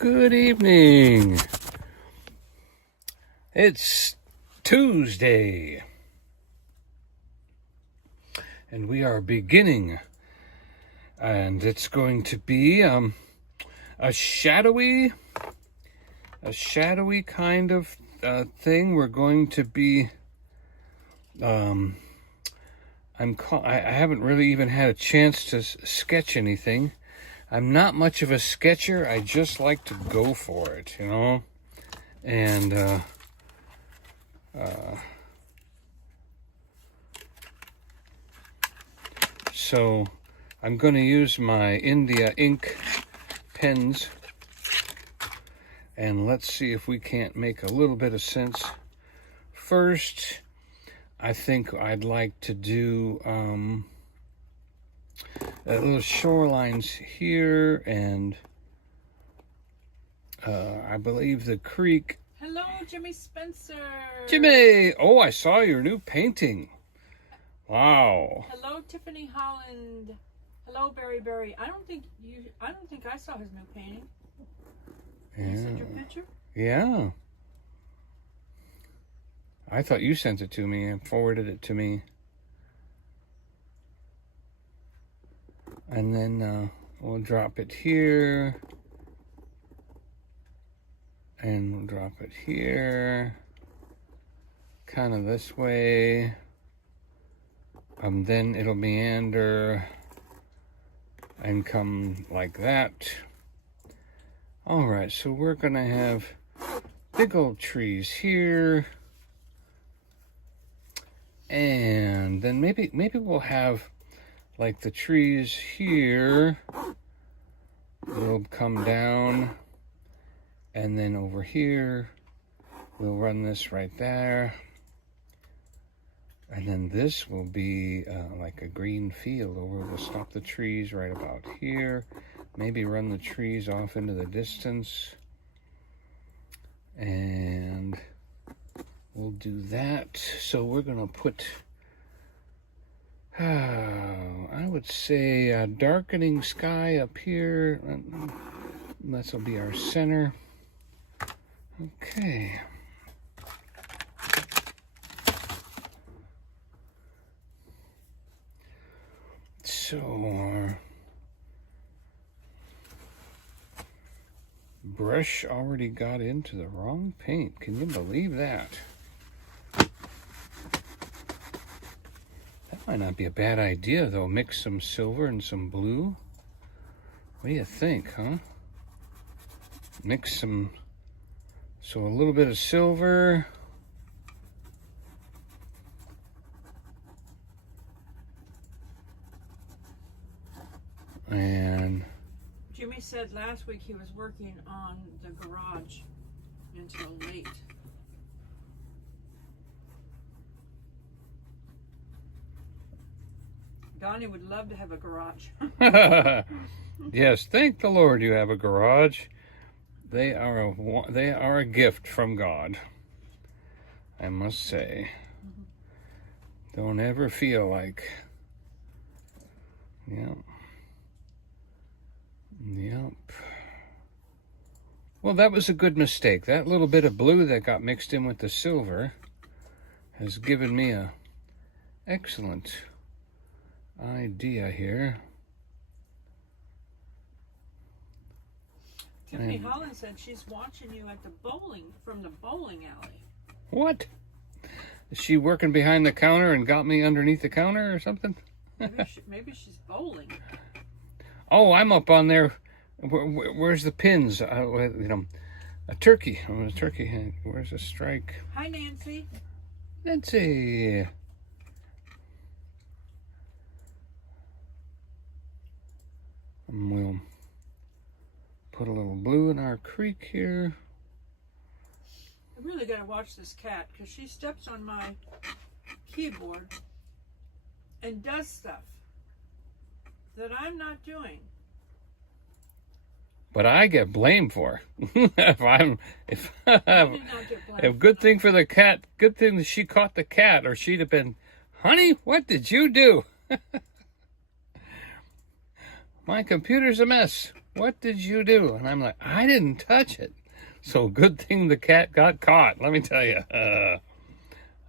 Good evening. It's Tuesday, and we are beginning, and it's going to be a shadowy kind of thing. We're going to be I haven't really even had a chance to sketch anything. I'm not much of a sketcher. I just like to go for it, you know. And so I'm going to use my India ink pens, and let's see if we can't make a little bit of sense. First, I think I'd like to do little shorelines here, and I believe the creek. Hello, Jimmy Spencer. Jimmy! Oh, I saw your new painting. Wow. Hello, Tiffany Holland. Hello, Berry Berry. I don't think I saw his new painting. You sent your picture? Yeah. I thought you sent it to me and forwarded it to me. And then we'll drop it here. And we'll drop it here. Kind of this way. Then it'll meander and come like that. All right, so we're gonna have big old trees here. And then maybe we'll have like the trees here will come down, and then over here we'll run this right there, and then this will be like a green field, or we'll stop the trees right about here, maybe run the trees off into the distance, and we'll do that. So we're gonna put I would say a darkening sky up here. This will be our center. Okay. So our brush already got into the wrong paint. Can you believe that? Might not be a bad idea, though. Mix some silver and some blue. What do you think, huh? Mix some, so a little bit of silver. And Jimmy said last week he was working on the garage until late. Donny would love to have a garage. Yes, thank the Lord you have a garage. They are a gift from God, I must say. Don't ever feel like, yep. Well, that was a good mistake. That little bit of blue that got mixed in with the silver has given me a excellent idea here. Tiffany Holland said she's watching you at the from the bowling alley. What? Is she working behind the counter and got me underneath the counter or something? Maybe she's bowling. Oh, I'm up on there. Where's the pins? You know, a turkey. Oh, a turkey. Where's the strike? Hi, Nancy. Nancy. And we'll put a little blue in our creek here. I really got to watch this cat because she steps on my keyboard and does stuff that I'm not doing. But I get blamed for if good thing for the cat, good thing that she caught the cat, or she'd have been, honey, what did you do? My computer's a mess. what did you do? And I'm like, I didn't touch it. So good thing the cat got caught. Let me tell you,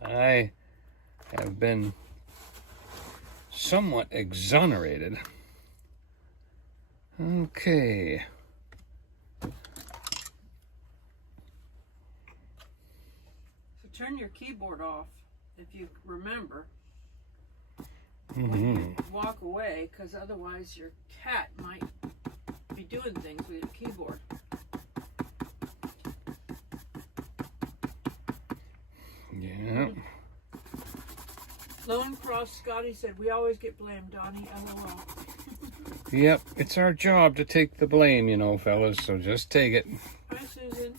I have been somewhat exonerated. Okay. So turn your keyboard off if you remember when you walk away, because otherwise your cat might be doing things with your keyboard. Yeah. Lone Cross Scotty said, we always get blamed, Donnie. LOL. Yep, it's our job to take the blame, you know, fellas, so just take it. Hi, Susan.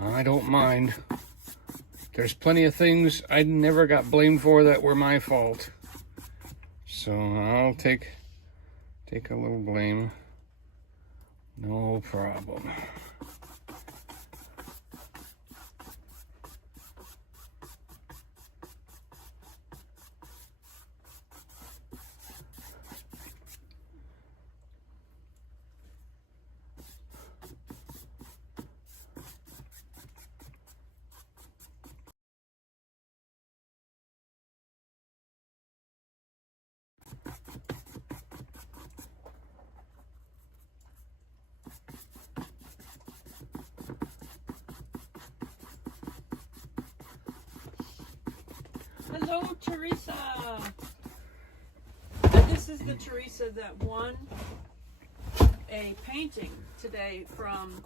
I don't mind. There's plenty of things I never got blamed for that were my fault. So I'll take a little blame. No problem. Hello, Teresa. And this is the Teresa that won a painting today from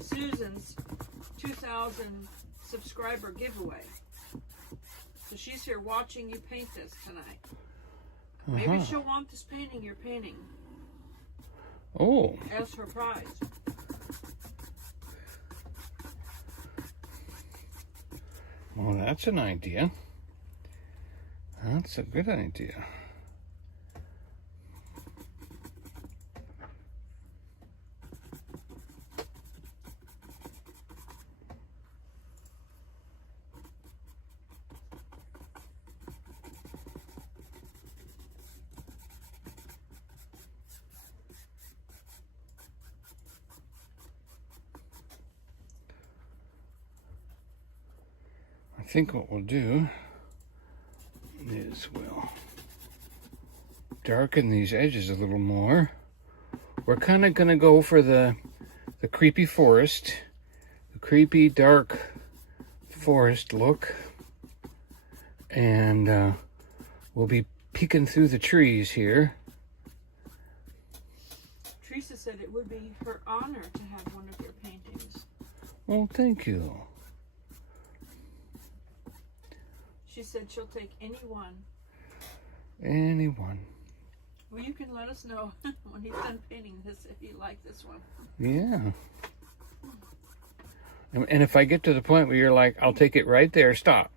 Susan's 2,000 subscriber giveaway. So she's here watching you paint this tonight. Maybe she'll want this painting you're painting. Oh. As her prize. Well, that's an idea. That's a good idea. I think what we'll do is we'll darken these edges a little more. We're kind of going to go for the creepy forest, the creepy dark forest look, and we'll be peeking through the trees here. Teresa said it would be her honor to have one of your paintings. Well, thank you. She said she'll take anyone. Anyone. Well, you can let us know when he's done painting this if you like this one. Yeah. And if I get to the point where you're like, I'll take it right there, stop.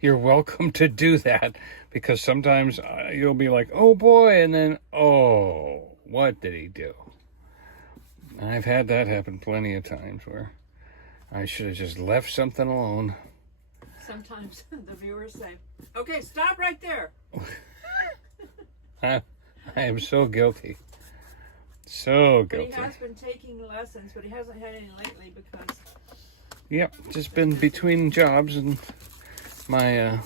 You're welcome to do that, because sometimes you'll be like, oh boy, and then, oh, what did he do? I've had that happen plenty of times where I should have just left something alone. Sometimes the viewers say, okay, stop right there. I am so guilty. So guilty. But he has been taking lessons, but he hasn't had any lately because... Yep, just been between jobs, and my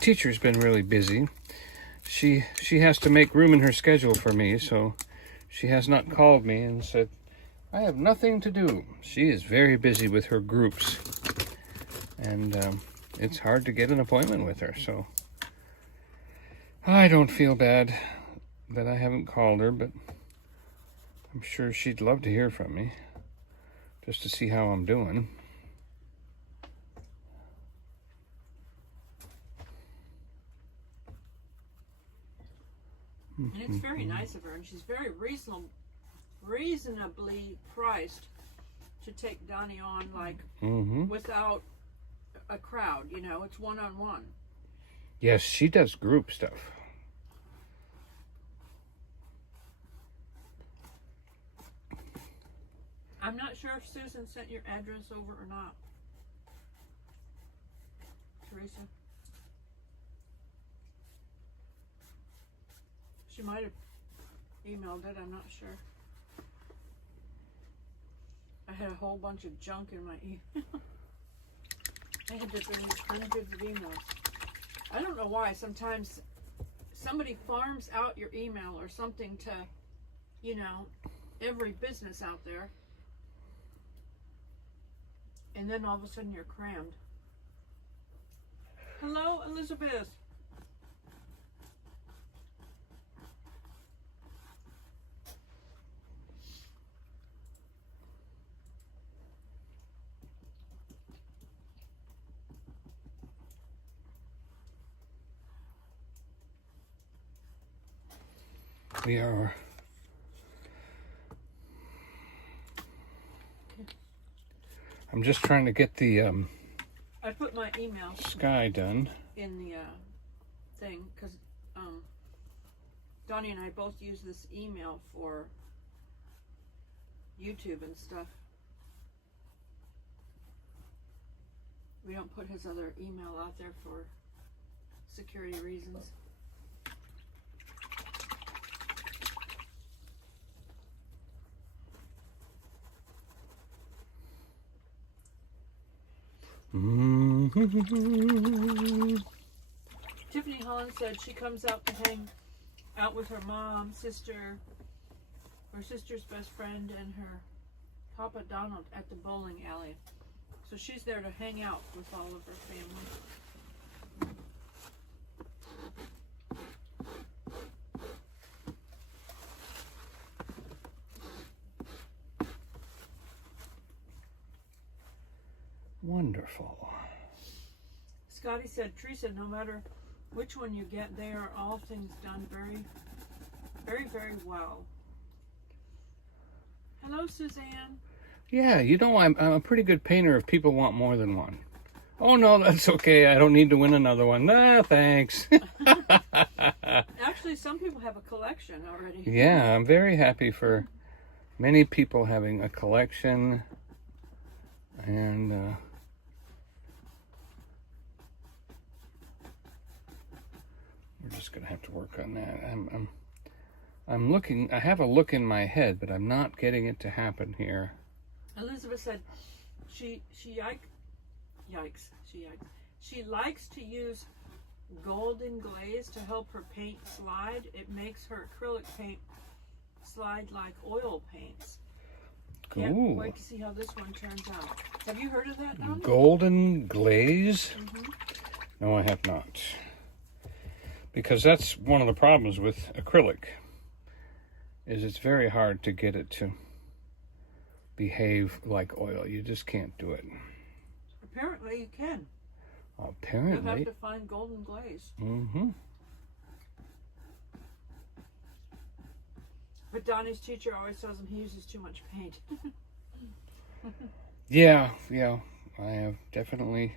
teacher's been really busy. She has to make room in her schedule for me, so she has not called me and said, I have nothing to do. She is very busy with her groups. And it's hard to get an appointment with her, so I don't feel bad that I haven't called her, but I'm sure she'd love to hear from me, just to see how I'm doing. And it's very nice of her, and she's very reasonably priced to take Donnie on, like, without a crowd, you know, it's one-on-one. Yes, she does group stuff. I'm not sure if Susan sent your address over or not. Teresa. She might have emailed it, I'm not sure. I had a whole bunch of junk in my email. I had to delete hundreds of emails. I don't know why. Sometimes somebody farms out your email or something to, you know, every business out there. And then all of a sudden you're crammed. Hello, Elizabeth. We are I'm just trying to get the I put my email sky done. in the thing because Donnie and I both use this email for YouTube and stuff. We don't put his other email out there for security reasons. Tiffany Holland said she comes out to hang out with her mom, sister, her sister's best friend, and her Papa Donald at the bowling alley. So she's there to hang out with all of her family. Wonderful. Scotty said, Teresa, no matter which one you get, they are all things done very, very, very well. Hello, Suzanne. Yeah, you know, I'm a pretty good painter if people want more than one. Oh, no, that's okay. I don't need to win another one. Nah, thanks. Actually, some people have a collection already. Yeah, I'm very happy for many people having a collection. And we're just going to have to work on that. I'm looking, I have a look in my head, but I'm not getting it to happen here. Elizabeth said she likes to use golden glaze to help her paint slide. It makes her acrylic paint slide like oil paints. Can't wait to see how this one turns out. Have you heard of that, Donnie? Golden glaze? Mm-hmm. No, I have not. Because that's one of the problems with acrylic, is it's very hard to get it to behave like oil. You just can't do it. Apparently you can. Apparently. You'll have to find golden glaze. Mm-hmm. But Donnie's teacher always tells him he uses too much paint. Yeah. I have definitely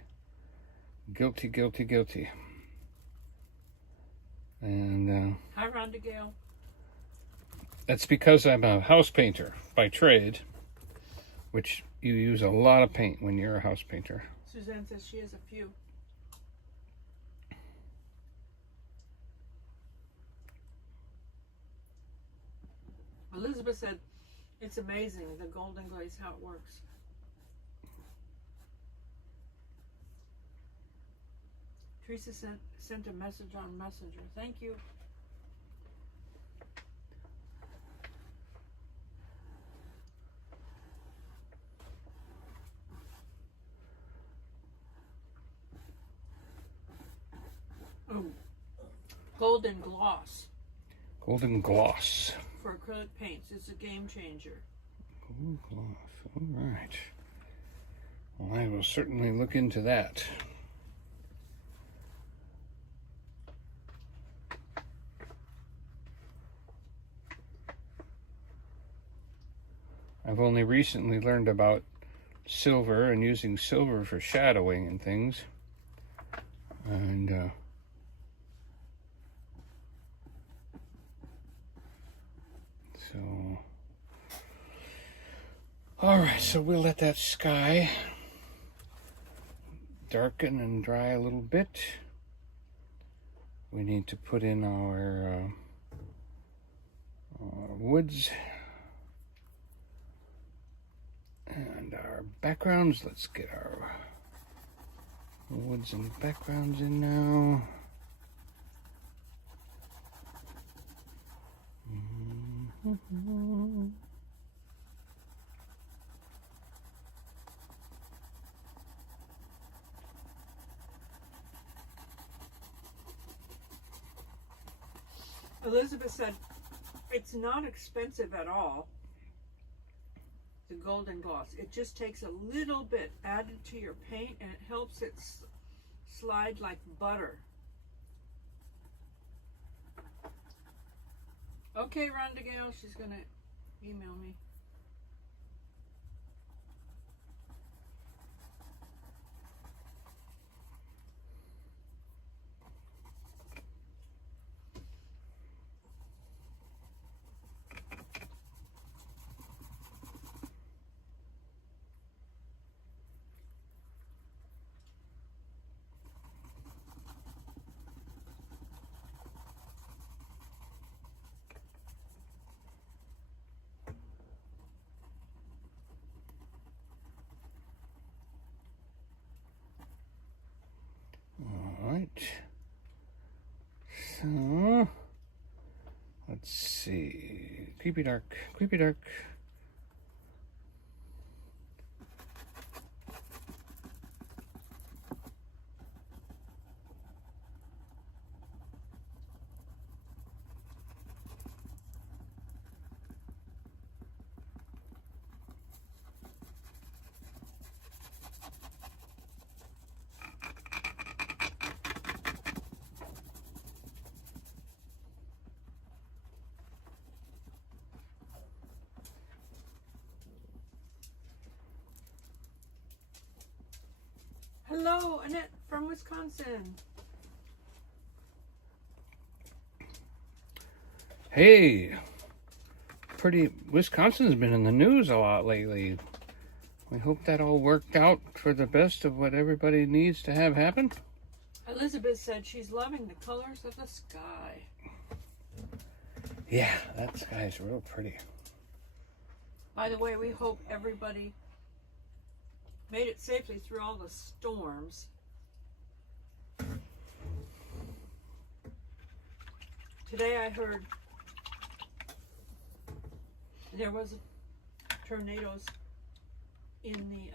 guilty. And Hi, Rhonda Gale. that's because I'm a house painter by trade, which you use a lot of paint when you're a house painter. Suzanne says she has a few. Elizabeth said it's amazing, the golden glaze, how it works. Teresa sent a message on Messenger. Thank you. Oh, golden gloss. Golden gloss. For acrylic paints. It's a game changer. Golden gloss. All right. Well, I will certainly look into that. I've only recently learned about silver and using silver for shadowing and things. And so, all right, so we'll let that sky darken and dry a little bit. We need to put in our woods and our backgrounds. Let's get our woods and backgrounds in now. Elizabeth said it's not expensive at all, the golden gloss. It just takes a little bit added to your paint and it helps it slide like butter. Okay, Rhonda Gale, she's gonna email me. Alright, so let's see. Creepy dark, creepy dark. Hello, Annette from Wisconsin. Hey, Wisconsin's been in the news a lot lately. We hope that all worked out for the best of what everybody needs to have happen. Elizabeth said she's loving the colors of the sky. Yeah, that sky's real pretty. By the way, we hope everybody made it safely through all the storms. Today I heard there was tornadoes in the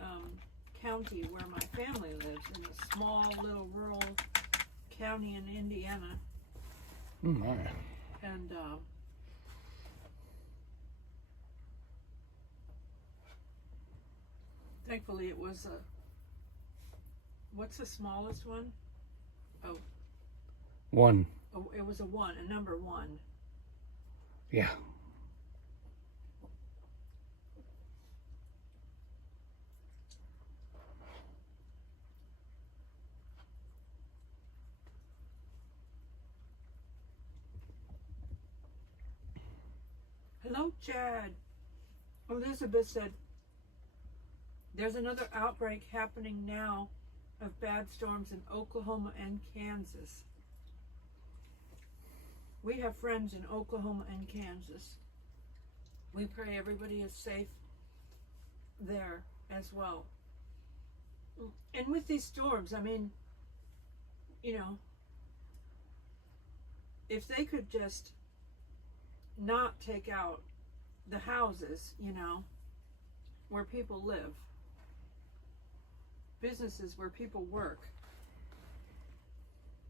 county where my family lives, in a small little rural county in Indiana. Oh my. And thankfully it was a, what's the smallest one? Oh. One. Oh, it was a number one. Yeah. Hello, Chad. Elizabeth said, there's another outbreak happening now of bad storms in Oklahoma and Kansas. We have friends in Oklahoma and Kansas. We pray everybody is safe there as well. And with these storms, I mean, you know, if they could just not take out the houses, you know, where people live, businesses where people work,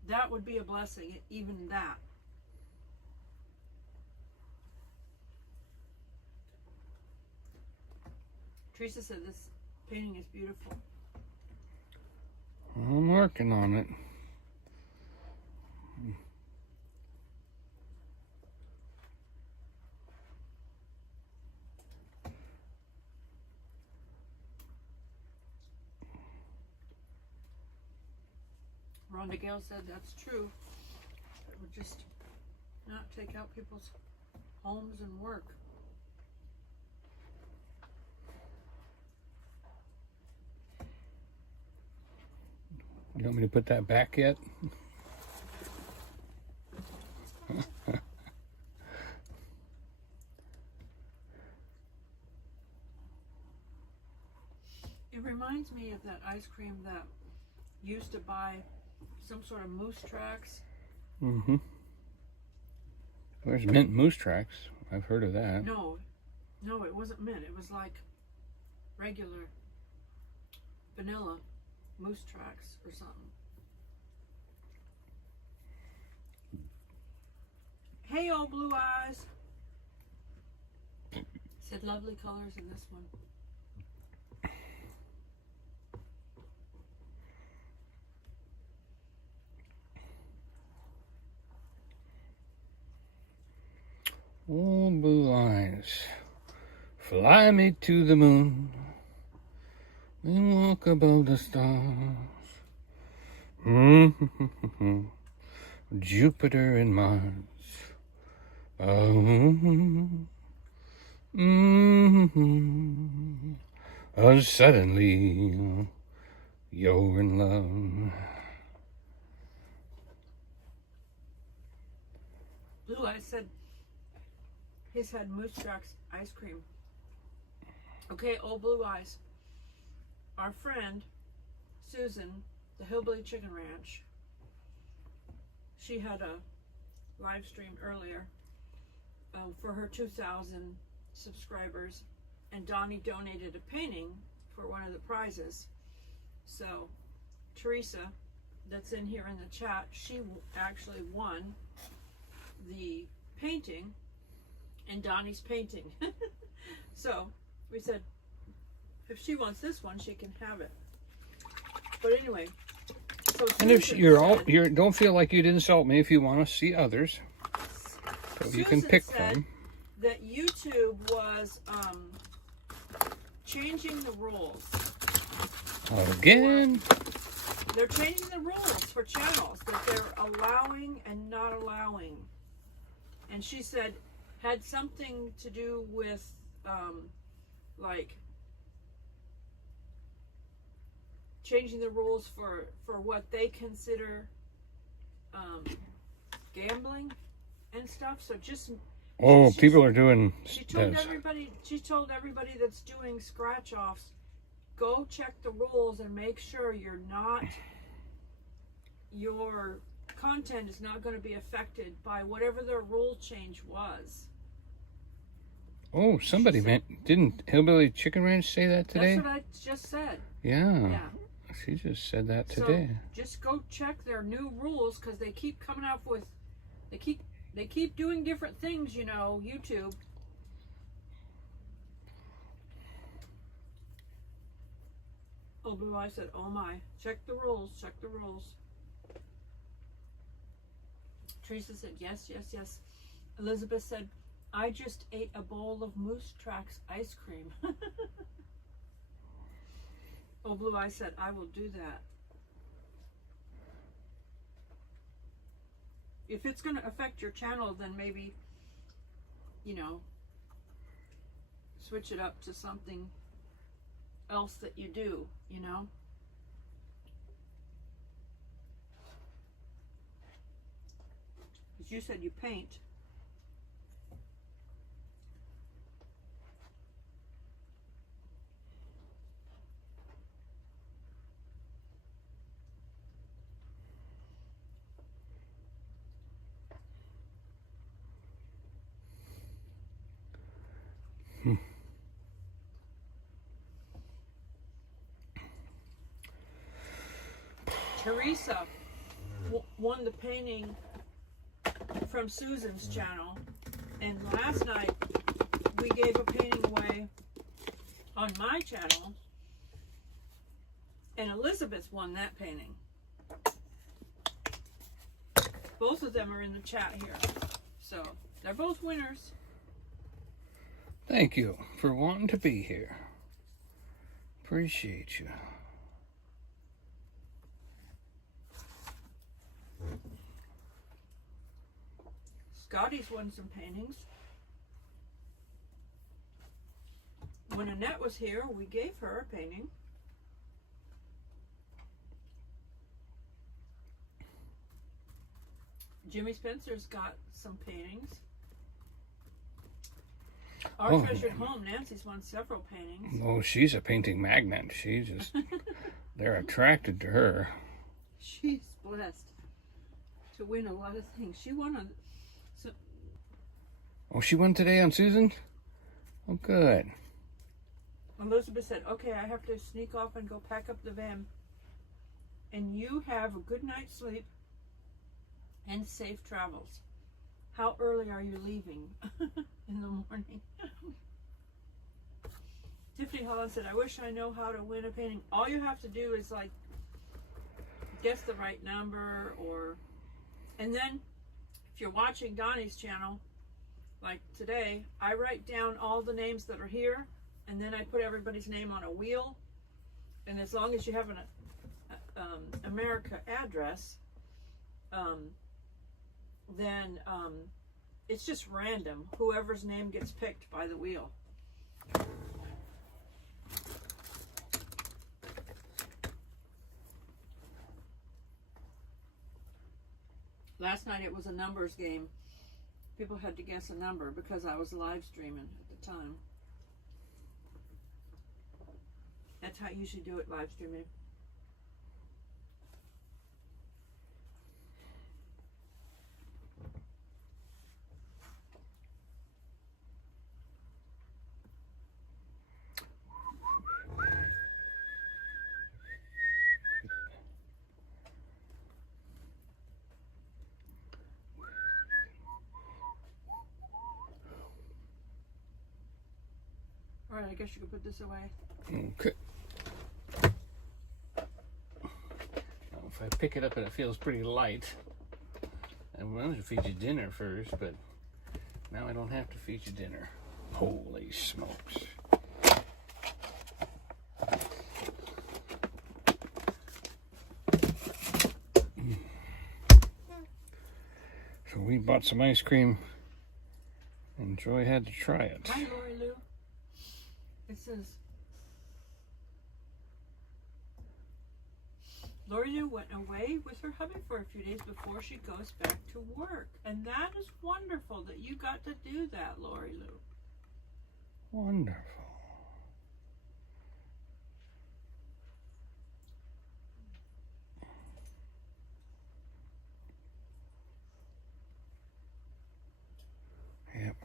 that would be a blessing, even that. Teresa said this painting is beautiful. I'm working on it. Rhonda Gale said that's true. It would just not take out people's homes and work. You want me to put that back yet? It reminds me of that ice cream that used to buy some sort of moose tracks. Mm-hmm. There's mint moose tracks. I've heard of that. No, it wasn't mint. It was like regular vanilla moose tracks or something. Hey, old blue eyes. Said lovely colors in this one. Oh, blue eyes, fly me to the moon and walk above the stars. Jupiter and Mars. Suddenly, you're in love. Blue eyes said his had moose tracks ice cream. Okay, old blue eyes. Our friend Susan, the Hillbilly Chicken Ranch, she had a live stream earlier for her 2,000 subscribers, and Donny donated a painting for one of the prizes. So Teresa, that's in here in the chat, she actually won the painting and Donny's painting. So we said if she wants this one, she can have it. But anyway, so And if Susan you're all, said- you're, don't feel like you'd insult me if you want to see others. So you can Susan pick said from. that YouTube was changing the rules. Again. They're changing the rules for channels that they're allowing and not allowing. And she said had something to do with like changing the rules for what they consider gambling and stuff. So just Oh, she- people are doing She told this. everybody that's doing scratch offs, go check the rules and make sure your content is not going to be affected by whatever their rule change was. Oh, somebody didn't Hillbilly Chicken Ranch say that today? That's what I just said. Yeah. Yeah. She just said that So today. just go check their new rules because they keep coming up with, they keep doing different things, you know, YouTube. Oh, Blue Eye said, oh my, check the rules, check the rules. Teresa said, yes, yes, yes. Elizabeth said, I just ate a bowl of Moose Tracks ice cream. Oh, Blue Eye said, I will do that. If it's going to affect your channel, then maybe, you know, switch it up to something else that you do, you know. Because you said you paint. Teresa won the painting from Susan's channel, and last night we gave a painting away on my channel, and Elizabeth won that painting. Both of them are in the chat here, so they're both winners. Thank you for wanting to be here. Appreciate you. Scotty's won some paintings. When Annette was here, we gave her a painting. Jimmy Spencer's got some paintings. Our treasured home, Nancy's won several paintings. Oh, she's a painting magnet. She just, they're attracted to her. She's blessed to win a lot of things. She won on. So, oh, she won today on Susan? Oh, good. Elizabeth said, okay, I have to sneak off and go pack up the van. And you have a good night's sleep and safe travels. How early are you leaving in the morning? Tiffany Holland said, I wish I know how to win a painting. All you have to do is like guess the right number, and then if you're watching Donny's channel, like today, I write down all the names that are here, and then I put everybody's name on a wheel, and as long as you have an America address, then it's just random, whoever's name gets picked by the wheel. Last night it was a numbers game. People had to guess a number because I was live streaming at the time. That's how I usually do it, live streaming. All right, I guess you can put this away. Okay. Now, if I pick it up and it feels pretty light, I wanted to feed you dinner first, but now I don't have to feed you dinner. Holy smokes. So we bought some ice cream, and Joy had to try it. Hi, Lori Lou. It says, Lori Lou went away with her hubby for a few days before she goes back to work. And that is wonderful that you got to do that, Lori Lou. Wonderful. Yep.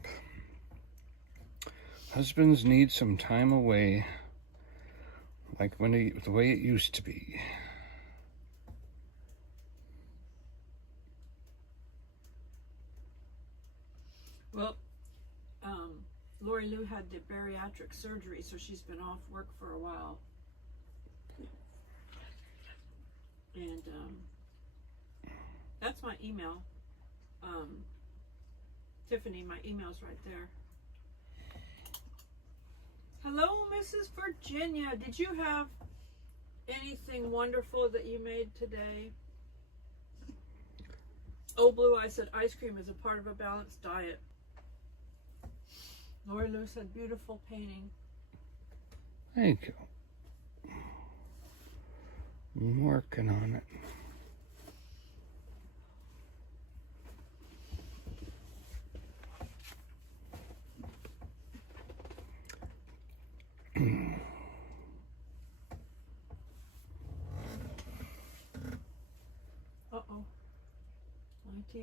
Husbands need some time away, like the way it used to be. Well, Lori Lou had the bariatric surgery, so she's been off work for a while. And that's my email. Tiffany, my email's right there. Hello, Mrs. Virginia. Did you have anything wonderful that you made today? Oh, Blue, I said ice cream is a part of a balanced diet. Lori Lou said beautiful painting. Thank you. I'm working on it. Uh-oh.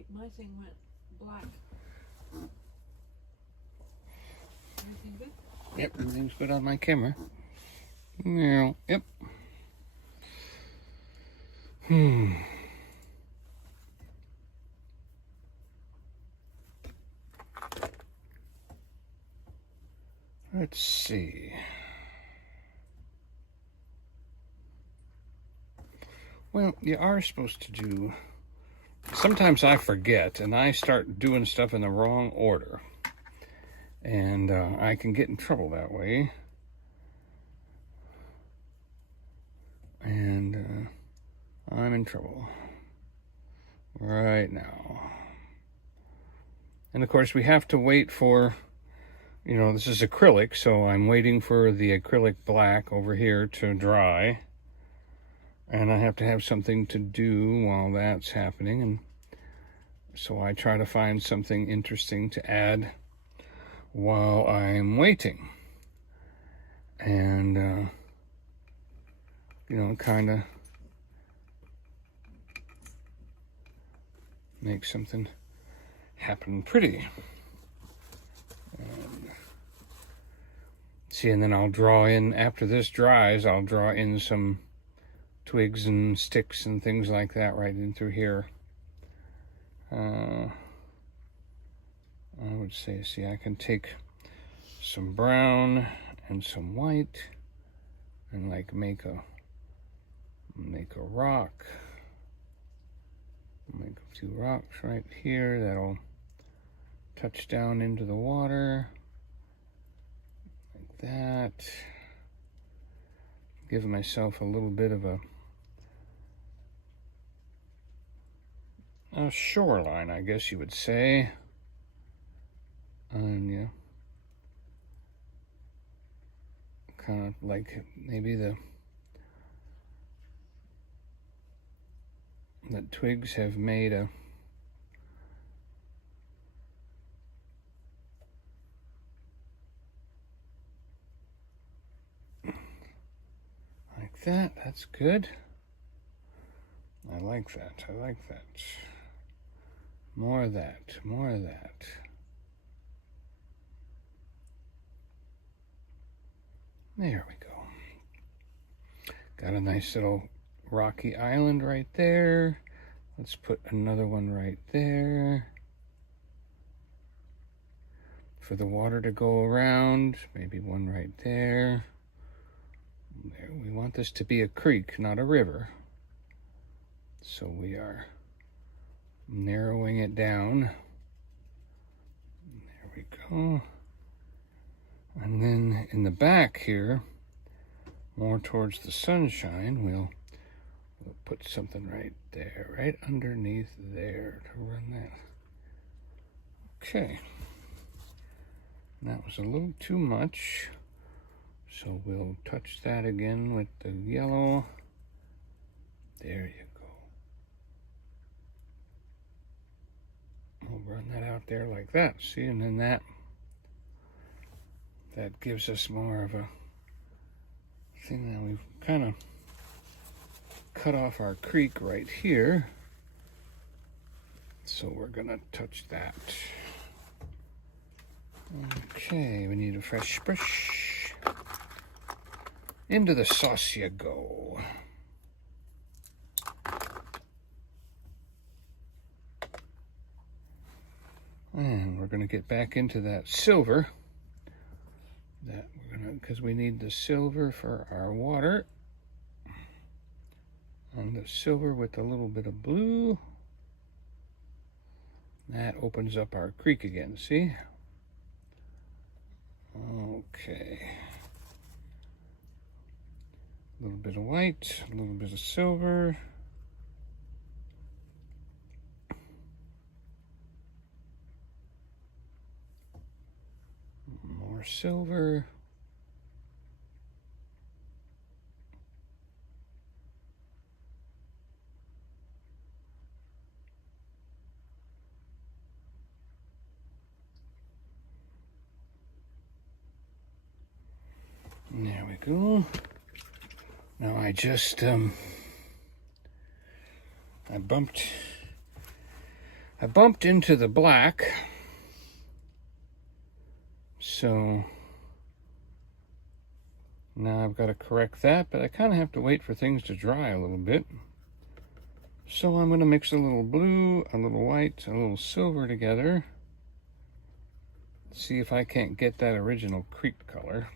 My thing went black. Everything good? Yep, everything's good on my camera. Yeah, yep. Let's see. Well, you are supposed to do... Sometimes I forget, and I start doing stuff in the wrong order. And I can get in trouble that way. And I'm in trouble right now. And of course, we have to wait for... You know, this is acrylic, so I'm waiting for the acrylic black over here to dry. And I have to have something to do while that's happening. So I try to find something interesting to add while I'm waiting. And, you know, kind of make something happen pretty. See, and then I'll draw in, after this dries, I'll draw in some twigs and sticks and things like that right in through here. I would say, see, I can take some brown and some white and like make a rock. Make a few rocks right here that'll touch down into the water like that. Give myself a little bit of a shoreline, I guess you would say. And yeah, kind of like maybe the twigs have made a like that. That's good. I like that. I like that. More of that. More of that. There we go. Got a nice little rocky island right there. Let's put another one right there. For the water to go around, maybe one right there. There. We want this to be a creek, not a river. So we are narrowing it down. There we go. And then in the back here, more towards the sunshine, we'll put something right there, right underneath there to run that. Okay. That was a little too much. So we'll touch that again with the yellow. There you go. We'll run that out there like that. See, and then that gives us more of a thing. Now we've kind of cut off our creek right here. So we're gonna touch that. Okay, we need a fresh brush. Into the sauce you go. And we're gonna get back into that silver. Because we need the silver for our water. And the silver with a little bit of blue. That opens up our creek again, see? Okay. A little bit of white, a little bit of silver. More silver. There we go. Now I just I bumped into the black, so now I've got to correct that, but I kind of have to wait for things to dry a little bit. So I'm going to mix a little blue, a little white, a little silver together. See if I can't get that original creek color.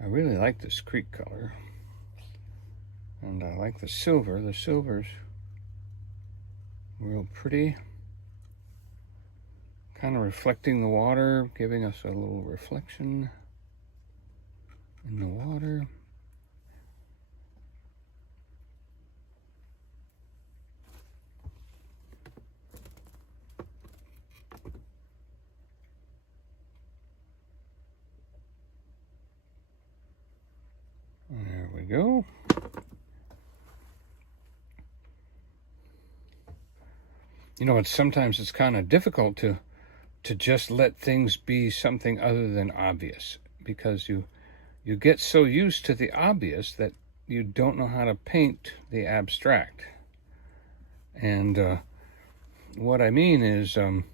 I really like this creek color. And I like the silver. The silver's real pretty. Kind of reflecting the water, giving us a little reflection in the water. There we go. you know, sometimes it's kind of difficult to just let things be something other than obvious, because you get so used to the obvious that you don't know how to paint the abstract. And what I mean is, when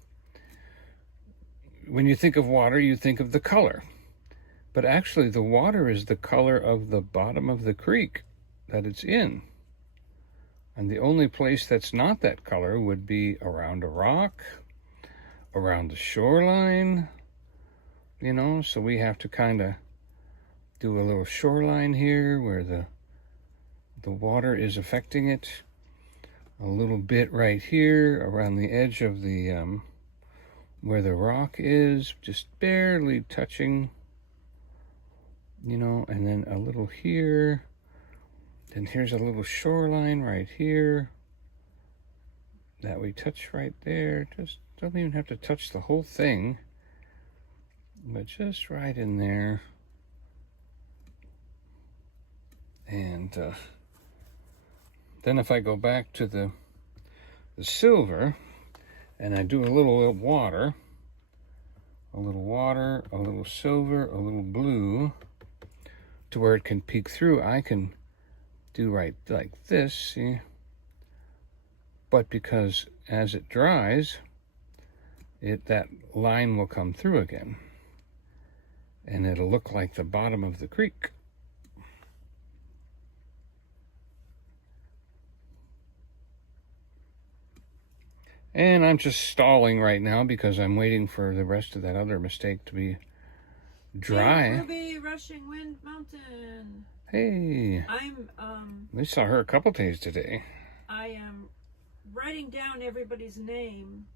you think of water, you think of the color. But actually, the water is the color of the bottom of the creek that it's in. And the only place that's not that color would be around a rock, around the shoreline, you know. So we have to kind of do a little shoreline here where the water is affecting it. A little bit right here around the edge of the where the rock is, just barely touching, you know, and then a little here. Then here's a little shoreline right here that we touch right there. Just don't even have to touch the whole thing, but just right in there. And then if I go back to the silver and I do a little water, a little silver, a little blue, to where it can peek through, I can do right like this, see? But because as it dries, that line will come through again, and it'll look like the bottom of the creek. And I'm just stalling right now because I'm waiting for the rest of that other mistake to be dry. Hey, Ruby, Rushing Wind Mountain. Hey. We saw her a couple days today. I am writing down everybody's name.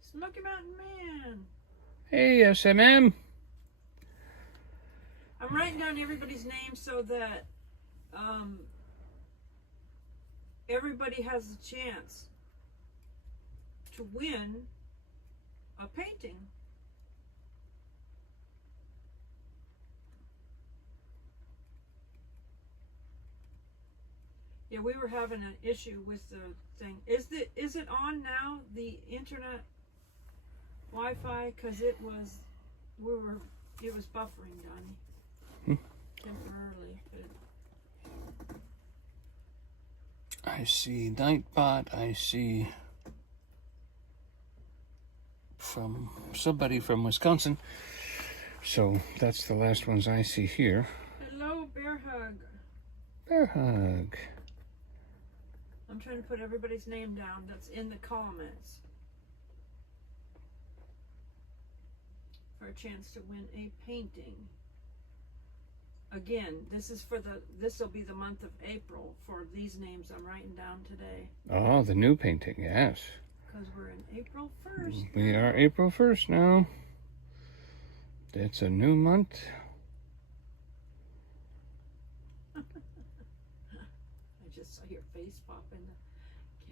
Smoky Mountain Man. Hey, SMM. I'm writing down everybody's name so that everybody has a chance to win a painting. Yeah, we were having an issue with the thing. Is it on now, the internet Wi-Fi? Because it was buffering, Donny. Temporarily. I see Nightbot. I see from somebody from Wisconsin. So that's the last ones I see here. Hello, Bear Hug. Bear Hug. I'm trying to put everybody's name down that's in the comments for a chance to win a painting. Again, this will be the month of April for these names I'm writing down today. Oh, the new painting, yes. Because we're in April 1st. We are April 1st now. It's a new month. I just saw your face pop in the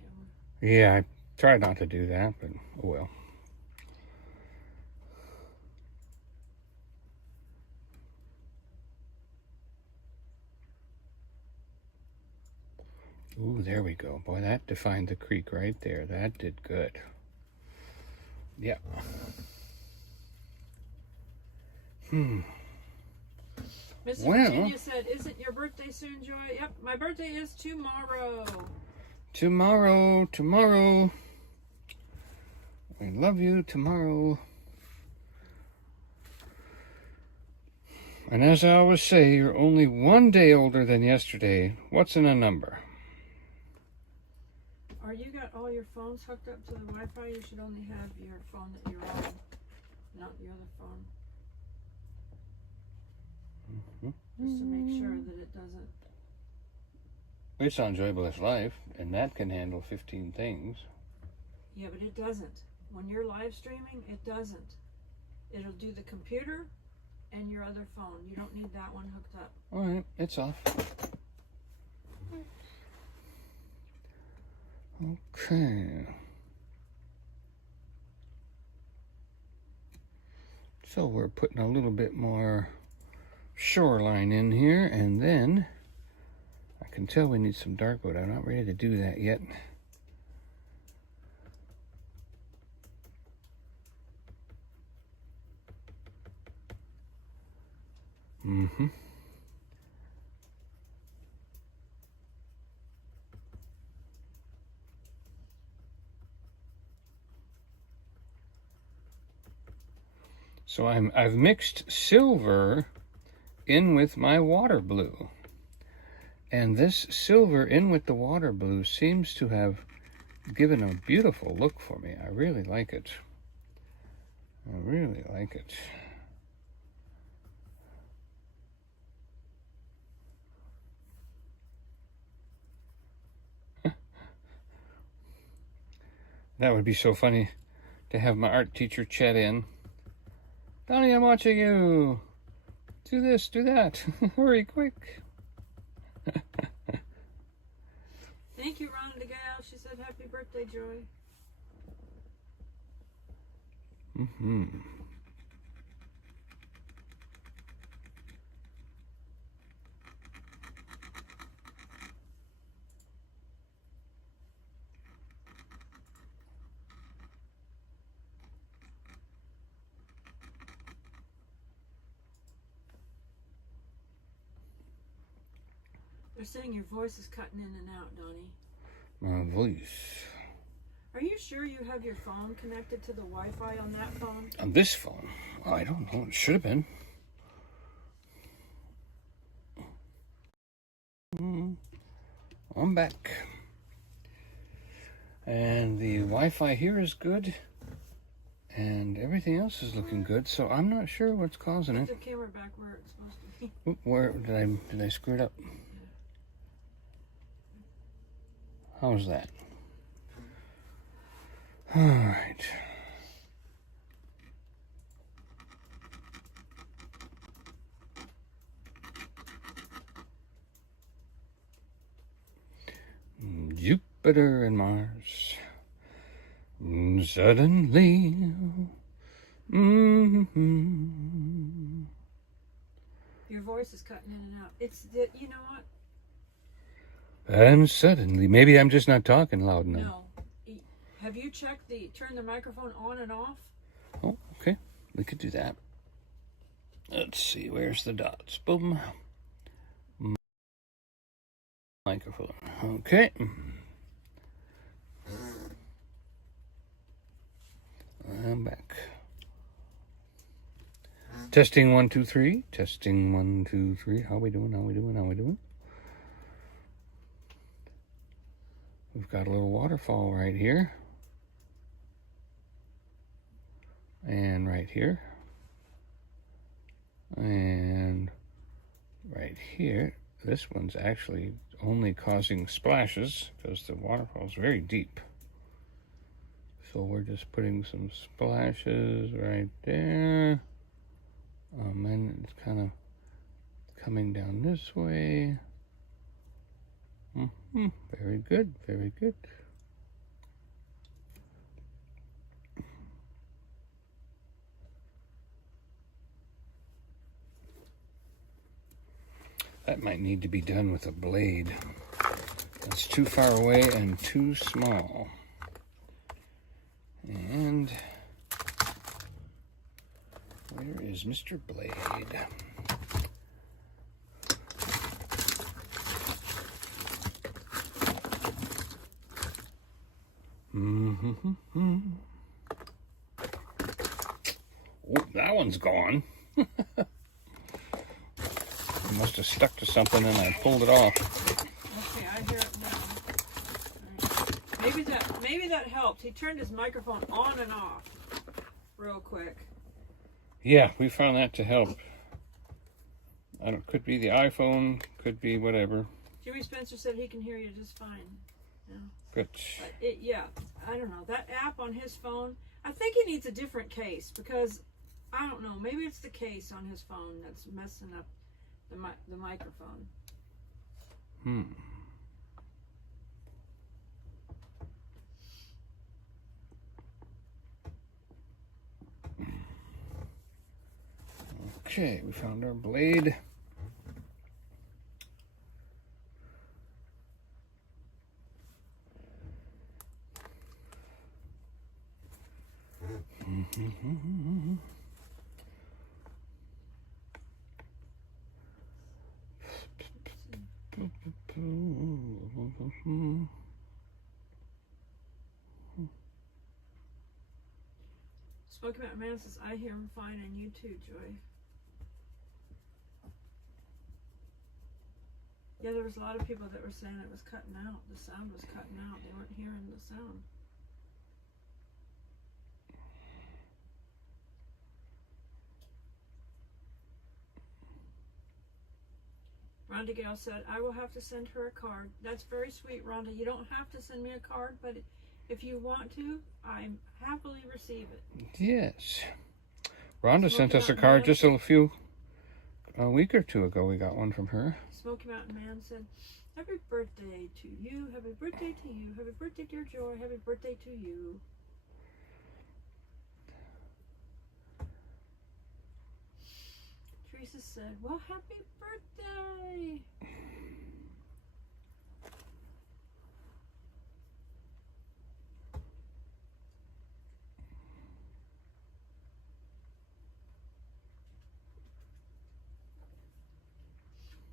camera. Yeah, I tried not to do that, but oh well. Ooh, there we go. Boy, that defined the creek right there. That did good. Yeah. Mrs. Virginia said, "Isn't your birthday soon, Joy?" Yep, my birthday is tomorrow. Tomorrow. I love you tomorrow. And as I always say, you're only one day older than yesterday. What's in a number? Are you got all your phones hooked up to the Wi-Fi? You should only have your phone that you're on, not the other phone. Just to make sure that it doesn't. It's on Joybless Life, and that can handle 15 things. Yeah, but it doesn't. When you're live streaming, it doesn't. It'll do the computer and your other phone. You don't need that one hooked up. All right, it's off. Okay. So we're putting a little bit more shoreline in here, and then I can tell we need some dark wood. I'm not ready to do that yet. So I've mixed silver in with my water blue. And this silver in with the water blue seems to have given a beautiful look for me. I really like it. I really like it. That would be so funny to have my art teacher chat in. Donny, I'm watching you. Do this, do that. Hurry, quick. Thank you, Rhonda Gal. She said, happy birthday, Joy. They're saying your voice is cutting in and out, Donny. My voice. Are you sure you have your phone connected to the Wi-Fi on that phone? On this phone? Oh, I don't know. It should have been. I'm back. And the Wi-Fi here is good. And everything else is looking good. So I'm not sure what's causing it. Put the camera back where it's supposed to be. Oop, where did I screw it up? How's that? All right. Jupiter and Mars. Suddenly. Your voice is cutting in and out. You know what? And suddenly, maybe I'm just not talking loud enough. No. Have you checked turn the microphone on and off? Oh, okay. We could do that. Let's see, where's the dots? Boom. Microphone. Okay. I'm back. Testing 1, 2, 3. Testing 1, 2, 3. How we doing? How we doing? How we doing? We've got a little waterfall right here. And right here. And right here. This one's actually only causing splashes because the waterfall is very deep. So we're just putting some splashes right there. And it's kind of coming down this way. Very good, very good. That might need to be done with a blade. It's too far away and too small. And where is Mr. Blade? Oh, that one's gone. It must have stuck to something and I pulled it off. Okay, I hear it now. Right. Maybe that helped. He turned his microphone on and off real quick. Yeah, we found that to help. Could be the iPhone, could be whatever. Jimmy Spencer said he can hear you just fine. Yeah. Good. Yeah, I don't know. That app on his phone, I think he needs a different case because, I don't know, maybe it's the case on his phone that's messing up the microphone. Okay, we found our blade. Smoky Mountain Man says, I hear him fine, and you too, Joy. Yeah, there was a lot of people that were saying it was cutting out. The sound was cutting out. They weren't hearing the sound. Rhonda Gale said, I will have to send her a card. That's very sweet, Rhonda. You don't have to send me a card, but if you want to, I happily receive it. Yes. Rhonda sent us a card just a week or two ago. We got one from her. Smoky Mountain Man said, happy birthday to you. Happy birthday to you. Happy birthday, dear Joy. Happy birthday to you. Teresa said, well, happy birthday.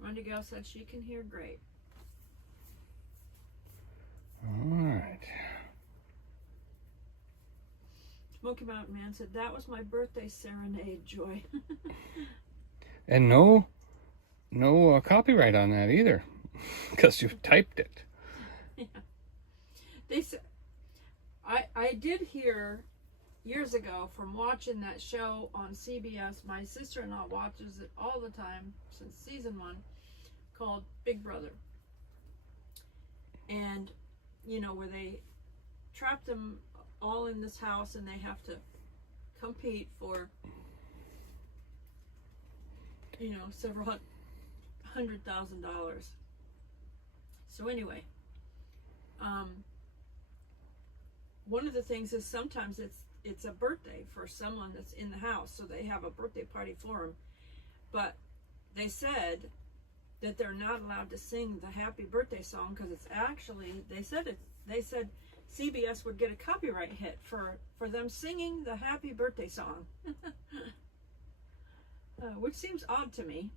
Rhonda Gale said she can hear great. All right. Smoky Mountain Man said, that was my birthday serenade, Joy. And no copyright on that either, because you've typed it. Yeah. They said, I did hear years ago from watching that show on CBS. My sister-in-law watches it all the time since season 1, called Big Brother. And, you know, where they trap them all in this house and they have to compete for, you know, several $100,000. So anyway, one of the things is sometimes it's a birthday for someone that's in the house, so they have a birthday party for them. But they said that they're not allowed to sing the happy birthday song because it's actually, they said CBS would get a copyright hit for them singing the happy birthday song. Which seems odd to me.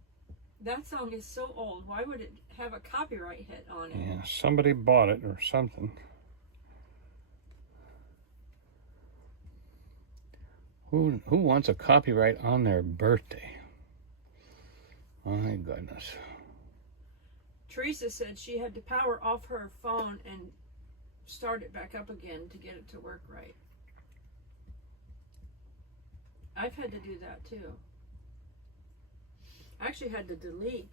That song is so old. Why would it have a copyright hit on it? Yeah, somebody bought it or something. Who wants a copyright on their birthday? My goodness. Teresa said she had to power off her phone and start it back up again to get it to work right. I've had to do that too. I actually had to delete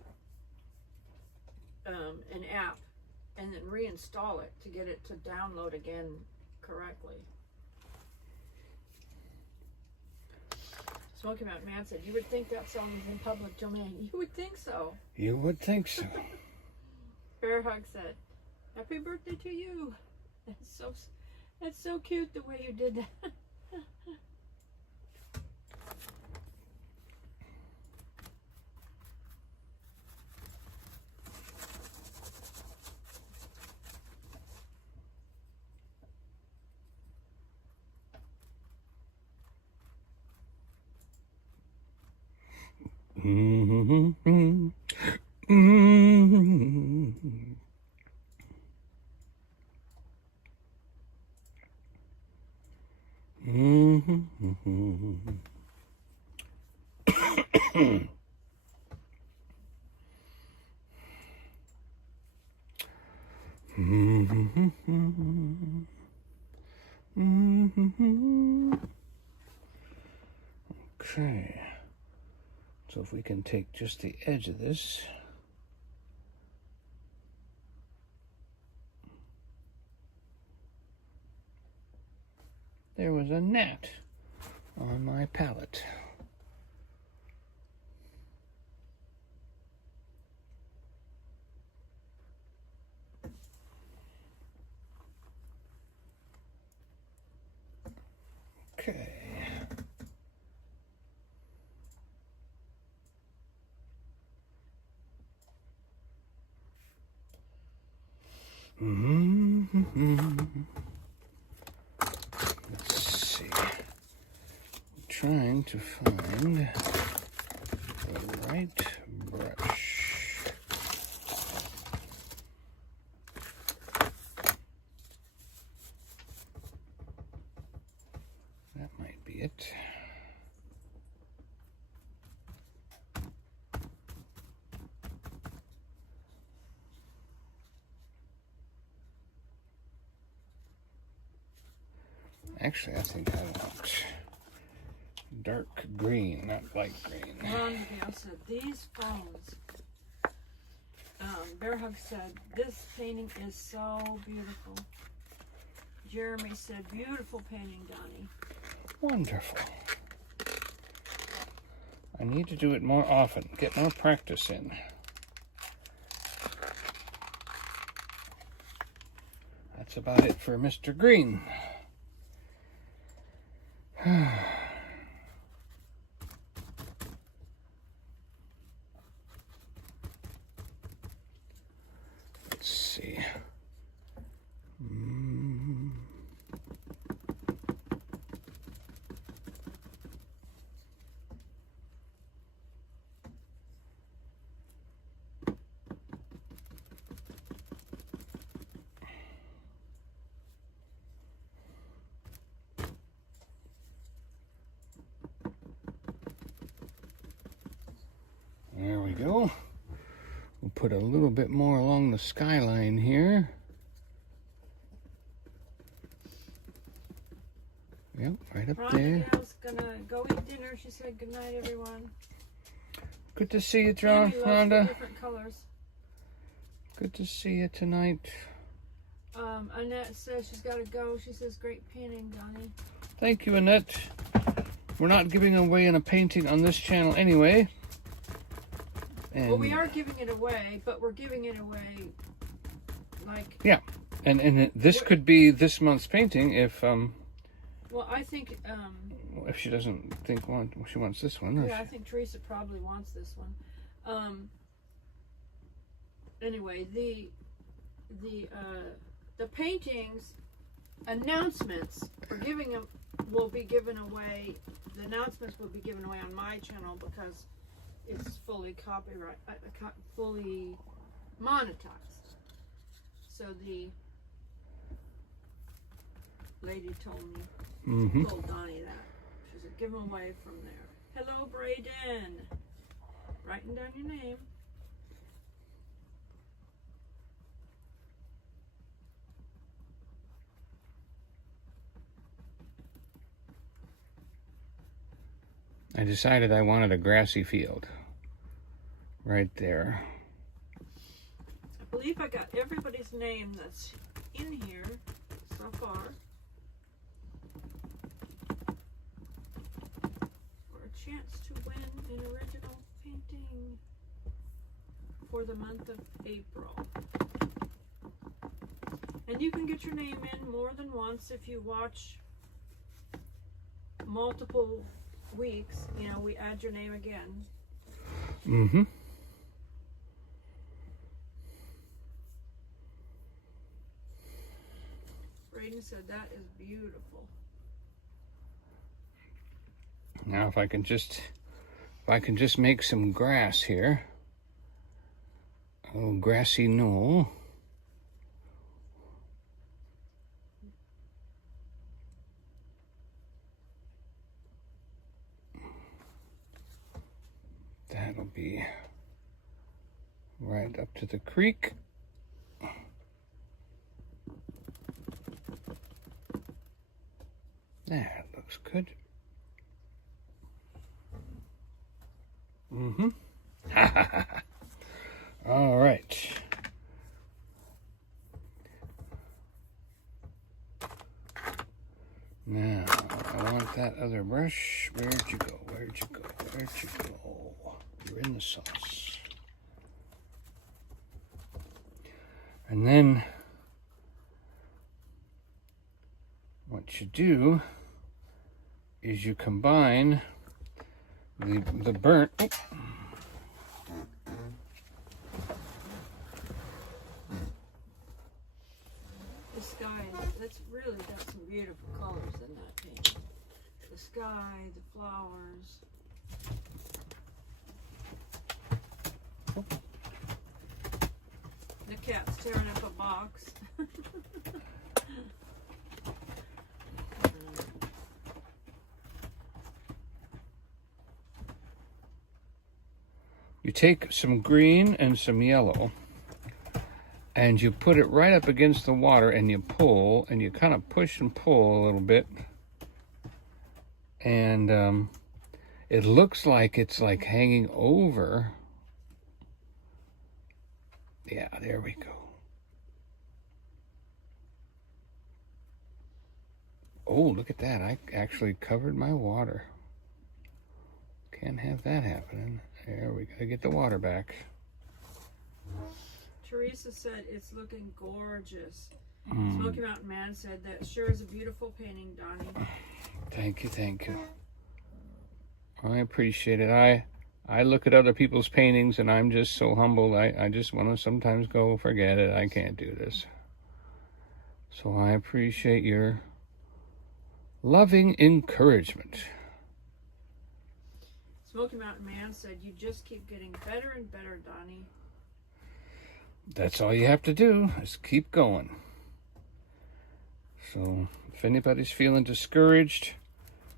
an app and then reinstall it to get it to download again correctly. Smoky Mountain Man said, you would think that song is in public domain. You would think so. You would think so. Bear Hug said, happy birthday to you. That's so cute the way you did that. Okay, so if we can take just the edge of this, there was a gnat on my palette. Okay. Let's see. I'm trying to find the right brush. That might be it. Actually, I think I want dark green, not light green. Ron Miguel said, these phones, Bear Hug said, this painting is so beautiful. Jeremy said, beautiful painting, Donny. Wonderful. I need to do it more often, get more practice in. That's about it for Mr. Green. Let's see. There we go. We'll put a little bit more along the skyline here. Yep, right up there. Rhonda's gonna go eat dinner. She said good night, everyone. Good to see you, Tammy loves the Rhonda. different colors. Good to see you tonight. Annette says she's got to go. She says great painting, Donny. Thank you, Annette. We're not giving away a painting on this channel anyway. And Well, we are giving it away, but we're giving it away like... yeah, and this could be this month's painting if Well, I think... if she doesn't think she wants this one. yeah, I think Teresa probably wants this one. Anyway, the paintings announcements for giving them will be given away. The announcements will be given away on my channel because it's fully copyright, fully monetized. So the lady told me, told Donnie that. She said, give them away from there. Hello, Braden. Writing down your name. I decided I wanted a grassy field right there. I believe I got everybody's name that's in here so far. For a chance to win an original painting for the month of April. And you can get your name in more than once if you watch multiple weeks. You know, we add your name again. Mm-hmm. Braden said that is beautiful. Now if I can just make some grass here. A little grassy knoll. That'll be right up to the creek. That looks good. Mm-hmm. All right. Now, I want that other brush. Where'd you go? Where'd you go? Where'd you go? You're in the sauce. And then, what you do is you combine the burnt. Oh. sky, that's really got some beautiful colors in that painting. The sky, the flowers. The cat's tearing up a box. You take some green and some yellow, and you put it right up against the water, and you pull, and you kind of push and pull a little bit, and it looks like it's like hanging over. Yeah, there we go. Oh, look at that. I actually covered my water. Can't have that happening. There, we gotta get the water back. Teresa said it's looking gorgeous. Smoky Mountain Man said that sure is a beautiful painting, Donny. Thank you, thank you. I appreciate it. I look at other people's paintings and I'm just so humbled. I just want to sometimes go, forget it. I can't do this. So I appreciate your loving encouragement. Smoky Mountain Man said you just keep getting better and better, Donny. That's all you have to do is keep going. So if anybody's feeling discouraged,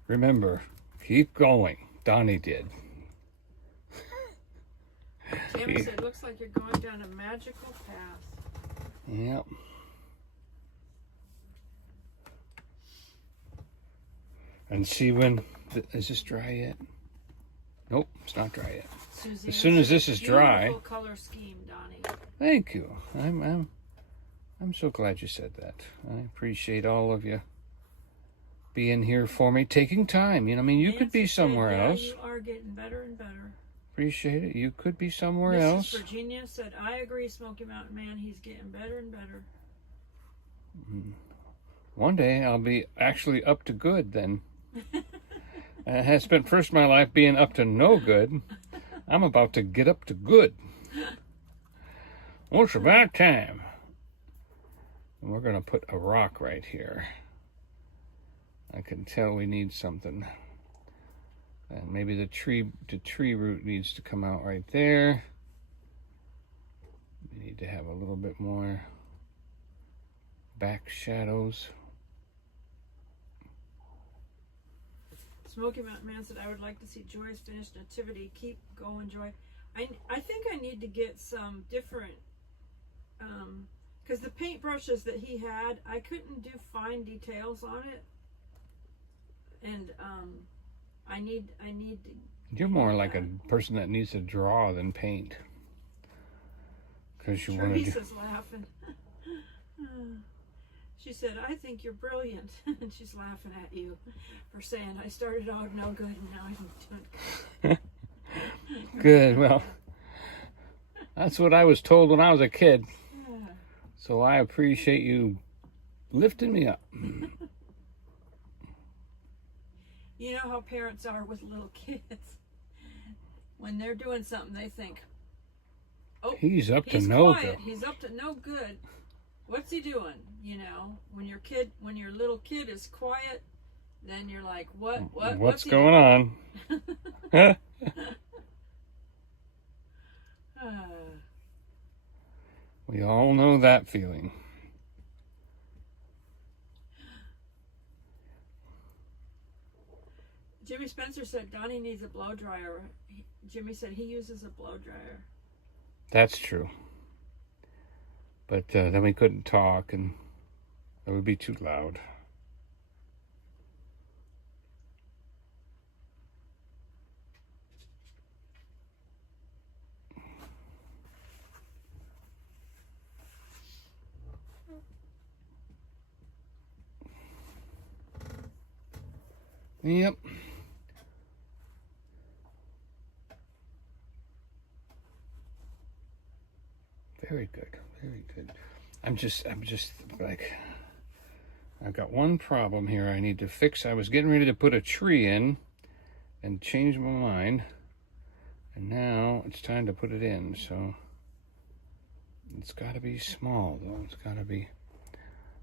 remember, keep going. Donny did. Tammy said, looks like you're going down a magical path. Yep. And see when, is this dry yet? Nope, it's not dry yet. Suzanne As soon as said, this is dry. Beautiful color scheme, Donny. Thank you. I'm so glad you said that. I appreciate all of you being here for me, taking time. You know, I mean, you could be somewhere else. You are getting better and better. Appreciate it. You could be somewhere Mrs. else. Virginia said, I agree, Smoky Mountain Man. He's getting better and better. One day I'll be actually up to good then. I have spent first my life being up to no good. I'm about to get up to good. Well, it's about time. And we're going to put a rock right here. I can tell we need something. And maybe the tree root needs to come out right there. We need to have a little bit more back shadows. Smoky Mountain Man said, I would like to see Joy's finished nativity. Keep going, Joy. I think I need to get some different, because the paintbrushes that he had, I couldn't do fine details on it. And I need to. You're more like a person that needs to draw than paint. Because you want to do. Teresa's laughing. She said, I think you're brilliant. And she's laughing at you for saying, I started out no good and now I'm doing good. Good. Well, that's what I was told when I was a kid. So I appreciate you lifting me up. You know how parents are with little kids. When they're doing something, they think, oh, he's up to no quiet. good. He's up to no good. What's he doing? You know, when your little kid is quiet, then you're like, what's going on? We all know that feeling. Jimmy Spencer said Donny needs a blow dryer. Jimmy said he uses a blow dryer. That's true. But then we couldn't talk and it would be too loud. Yep. Very good. Very good. I'm just like, I've got one problem here I need to fix. I was getting ready to put a tree in and change my mind. And now it's time to put it in. So it's got to be small though. It's got to be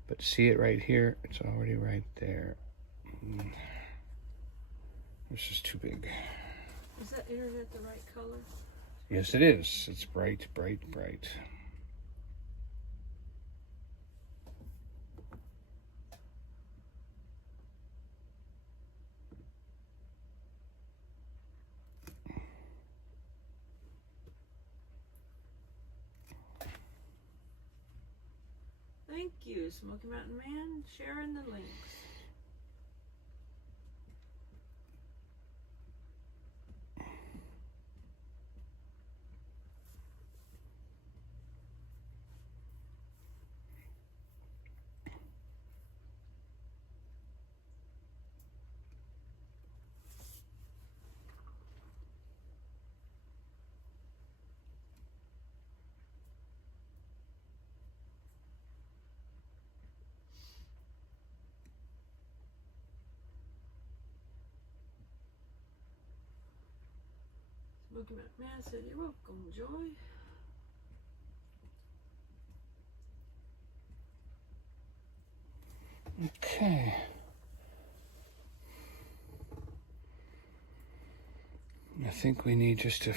But see it right here? It's already right there. This is too big. Is that internet the right color? Yes, it is. It's bright, bright, bright. Thank you, Smoky Mountain Man, sharing the links. Smoky Mountain Man said, "You're welcome, Joy." Okay. I think we need just a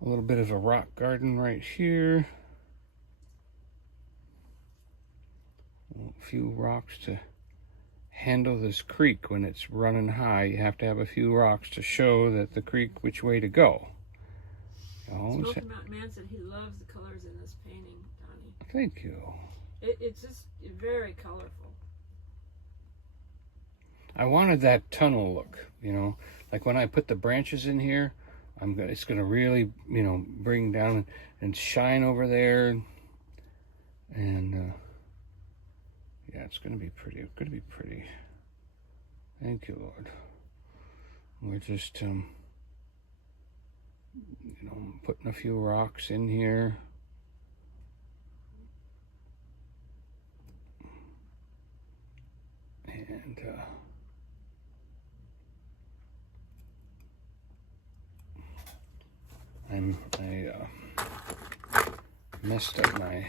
little bit of a rock garden right here. A few rocks to handle this creek when it's running high. You have to have a few rocks to show that the creek which way to go. Smoky Mountain Man said he loves the colors in this painting, Donnie. Thank you. It's just very colorful. I wanted that tunnel look, like when I put the branches in here, it's gonna really, bring down and shine over there, and yeah, it's gonna be pretty. It's gonna be pretty. Thank you, Lord. We're just, putting a few rocks in here. And I messed up my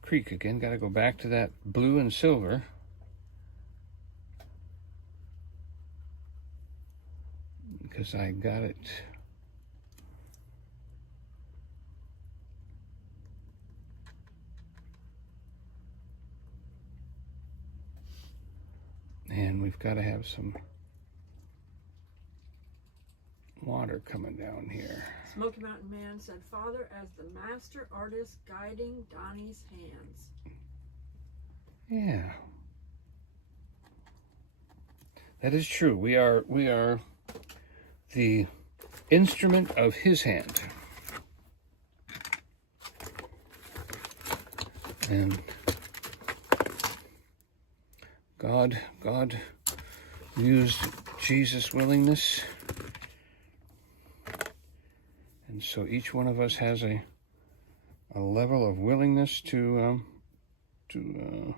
creek again. Got to go back to that blue and silver. Because I got it. And we've got to have some water coming down here. Smoky Mountain Man said, "Father, as the master artist guiding Donnie's hands." Yeah. That is true. We are the instrument of his hand. And God used Jesus' willingness. And so each one of us has a level of willingness to we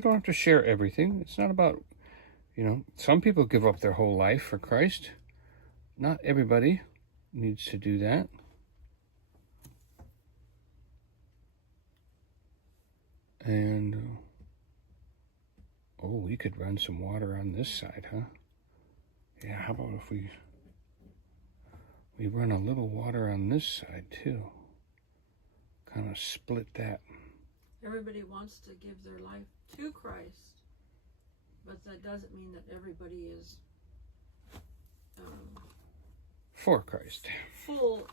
don't have to share everything. It's not about, some people give up their whole life for Christ. Not everybody needs to do that. And we could run some water on this side, huh? Yeah, how about if we run a little water on this side too? Kind of split that. Everybody wants to give their life to Christ, but that doesn't mean that everybody is for Christ. Full,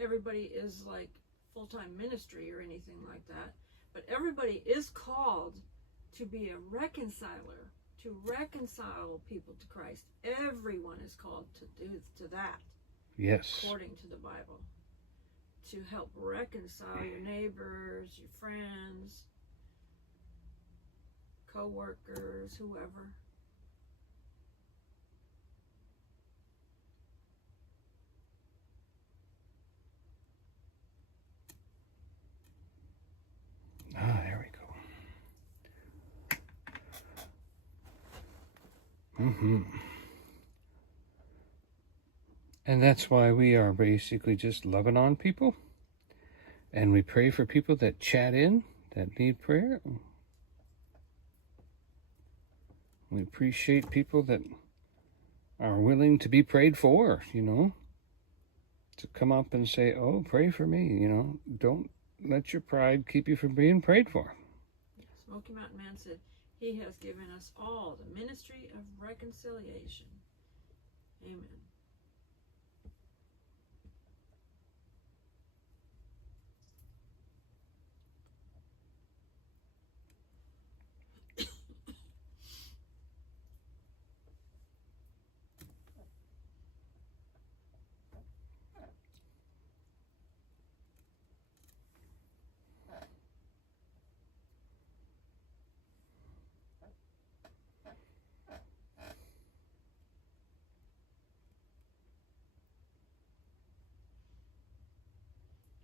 everybody is like full-time ministry or anything like that, but everybody is called to be a reconciler, to reconcile people to Christ. Everyone is called to that. Yes. According to the Bible. To help reconcile your neighbors, your friends, co-workers, whoever. There we go. And that's why we are basically just loving on people And we pray for people that chat in, that need prayer. We appreciate people that are willing to be prayed for, you know, to come up and say, oh, pray for me, you know. Don't let your pride keep you from being prayed for. Smoky Mountain Man said, he has given us all the ministry of reconciliation. Amen.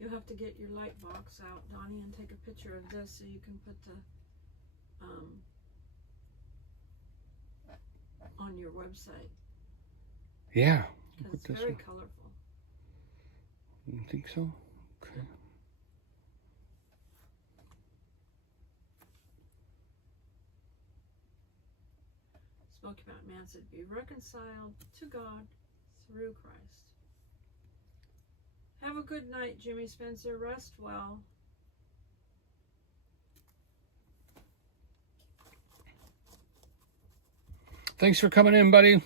You'll have to get your light box out, Donnie, and take a picture of this so you can put the on your website. Yeah. Because it's very colorful. You think so? Okay. Smoky Mountain Man said, be reconciled to God through Christ. Have a good night, Jimmy Spencer. Rest well. Thanks for coming in, buddy.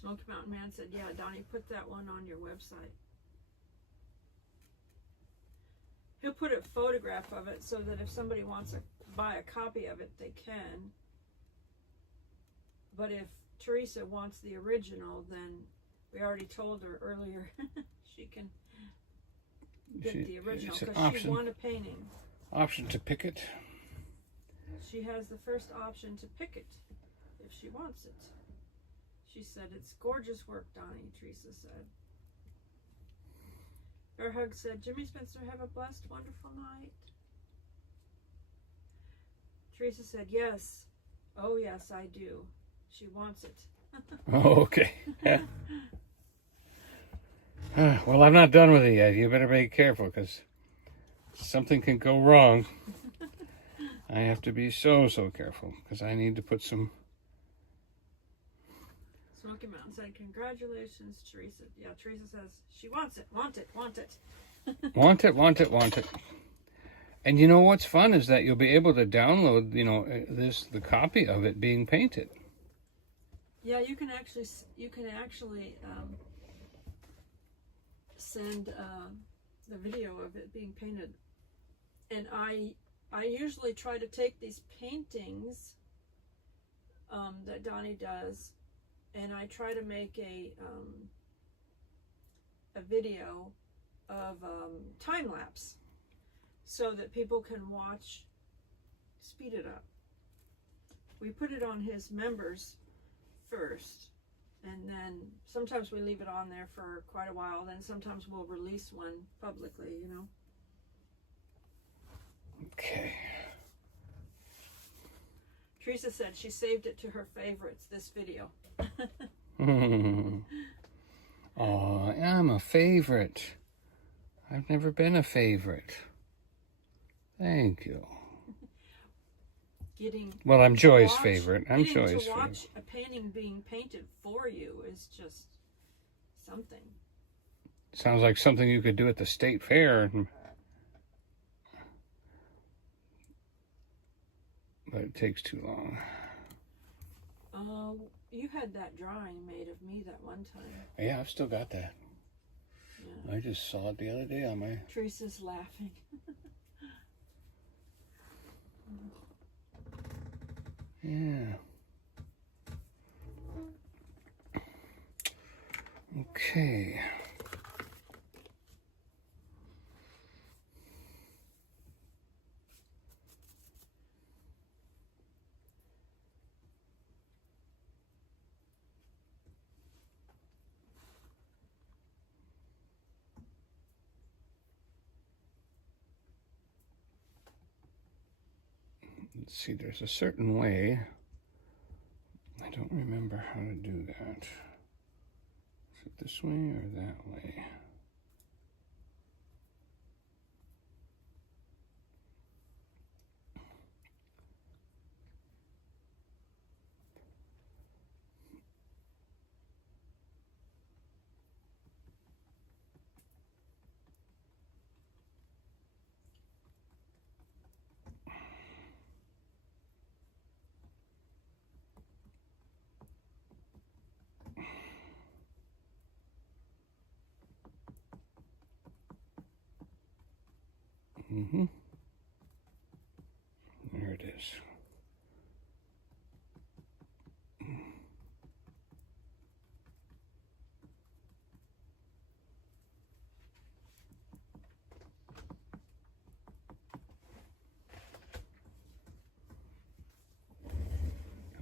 Smoky Mountain Man said, yeah, Donnie, put that one on your website. He'll put a photograph of it so that if somebody wants to buy a copy of it, they can. But if Teresa wants the original, then we already told her earlier she can get the original because she won a painting. Option to pick it. She has the first option to pick it if she wants it. She said, it's gorgeous work, Donnie, Teresa said. Bear Hug said, Jimmy Spencer, have a blessed, wonderful night. Teresa said, yes. Oh, yes, I do. She wants it. Oh, okay. Well, I'm not done with it yet. You better be careful because something can go wrong. I have to be so careful because I need to put some... Smoky Mountain said, congratulations, Teresa. Yeah, Teresa says she wants it, want it. want it. And you know what's fun is that you'll be able to download, you know, the copy of it being painted. Yeah, you can actually send the video of it being painted. And I usually try to take these paintings that Donnie does, and I try to make a video of time lapse so that people can watch. Speed it up. We put it on his members first, and then sometimes we leave it on there for quite a while, then sometimes we'll release one publicly, you know. Okay. Teresa said she saved it to her favorites, this video. Oh, I'm a favorite. I've never been a favorite. Thank you. Well, I'm Joy's favorite. I'm Joy's favorite. To watch a painting being painted for you is just something. Sounds like something you could do at the state fair. But it takes too long. You had that drawing made of me that one time. Yeah, I've still got that. Yeah. I just saw it the other day on my... Teresa's laughing. Yeah. Okay. Let's see, there's a certain way don't remember how to do that. Is it this way or that way? There it is.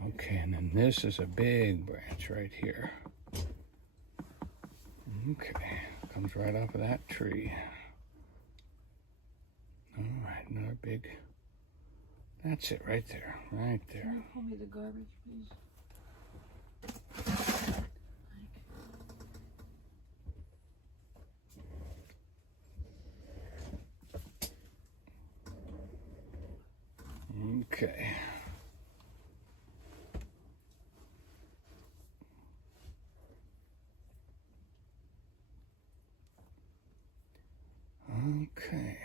Okay, and then this is a big branch right here. Okay, comes right off of that tree. All right, another big. That's it right there, right there. Can you pull me the garbage, please? Okay. Okay.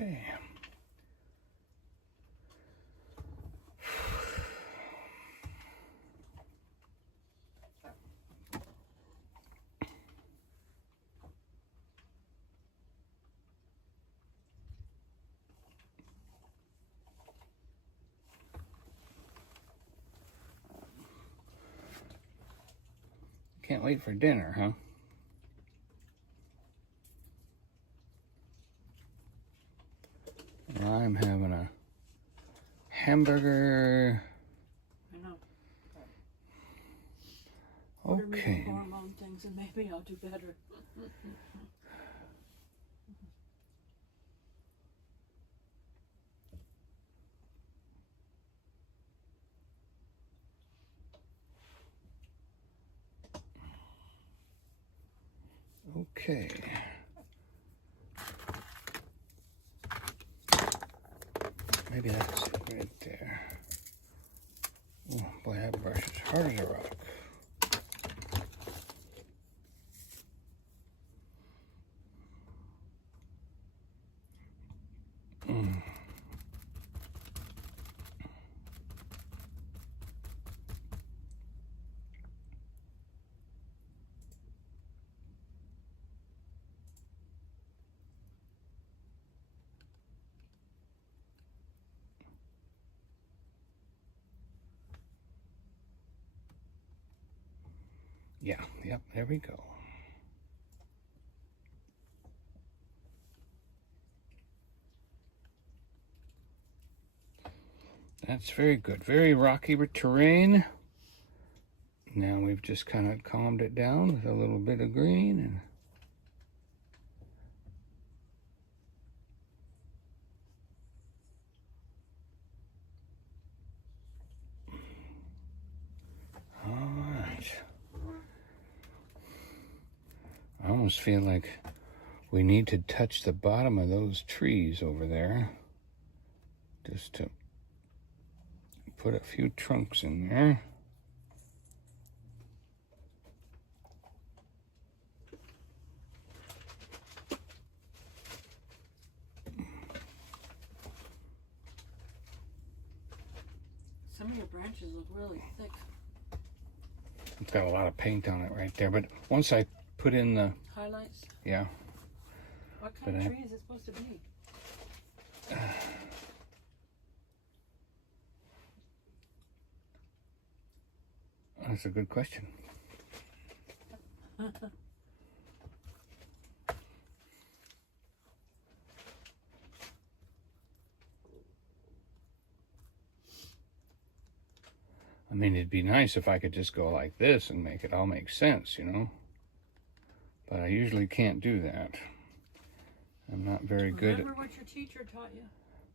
Okay. Can't wait for dinner, huh? Well, I'm having a hamburger. I know. Okay. Hormone things, and maybe I'll do better. Okay. Maybe that's it right there. Oh boy, that brush is hard as a rock. Yeah, yep, there we go. That's very good. Very rocky terrain. Now we've just kind of calmed it down with a little bit of green and I almost feel like we need to touch the bottom of those trees over there just to put a few trunks in there. Some of your branches look really thick. It's got a lot of paint on it right there, but once I put in the Highlights? yeah. What kind of tree is it supposed to be? That's a good question. I mean, it'd be nice if I could just go like this and make it all make sense, you know? But I usually can't do that. I'm not very good at... Remember what your teacher taught you?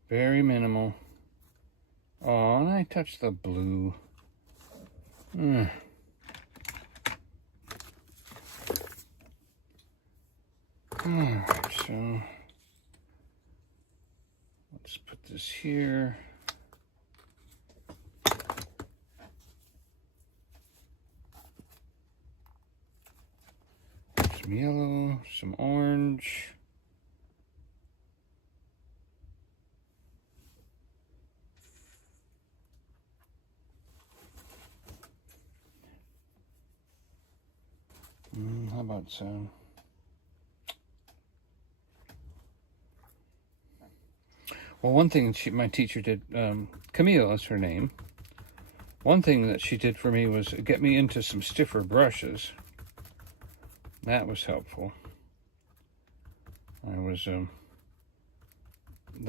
Very minimal. Oh, and I touched the blue. Alright, so... let's put this here. Some yellow, some orange. How about some? Well, one thing my teacher did, Camille is her name. One thing that she did for me was get me into some stiffer brushes. That was helpful. The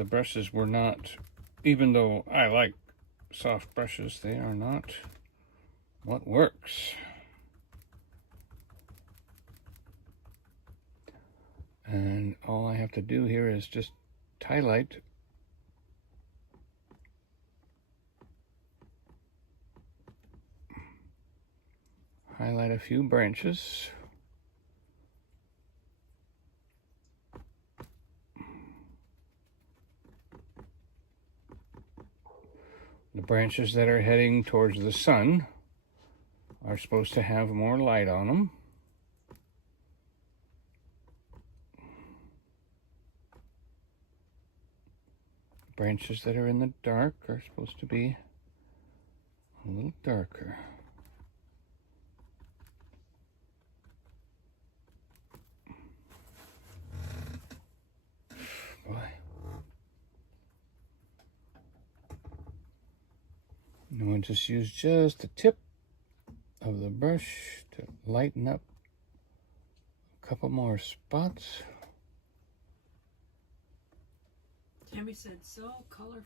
brushes were not, even though I like soft brushes, they are not what works. And all I have to do here is just highlight a few branches. The branches that are heading towards the sun are supposed to have more light on them. Branches that are in the dark are supposed to be a little darker. Boy. And we'll just use just the tip of the brush to lighten up a couple more spots. Tammy said, so colorful.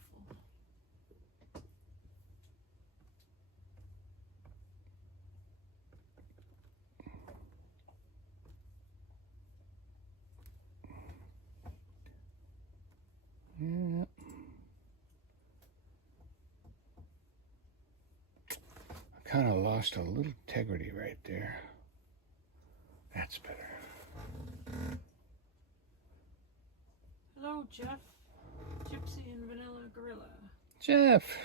Yeah. I kind of lost a little integrity right there. That's better. Hello, Jeff. Gypsy and Vanilla Gorilla. Jeff.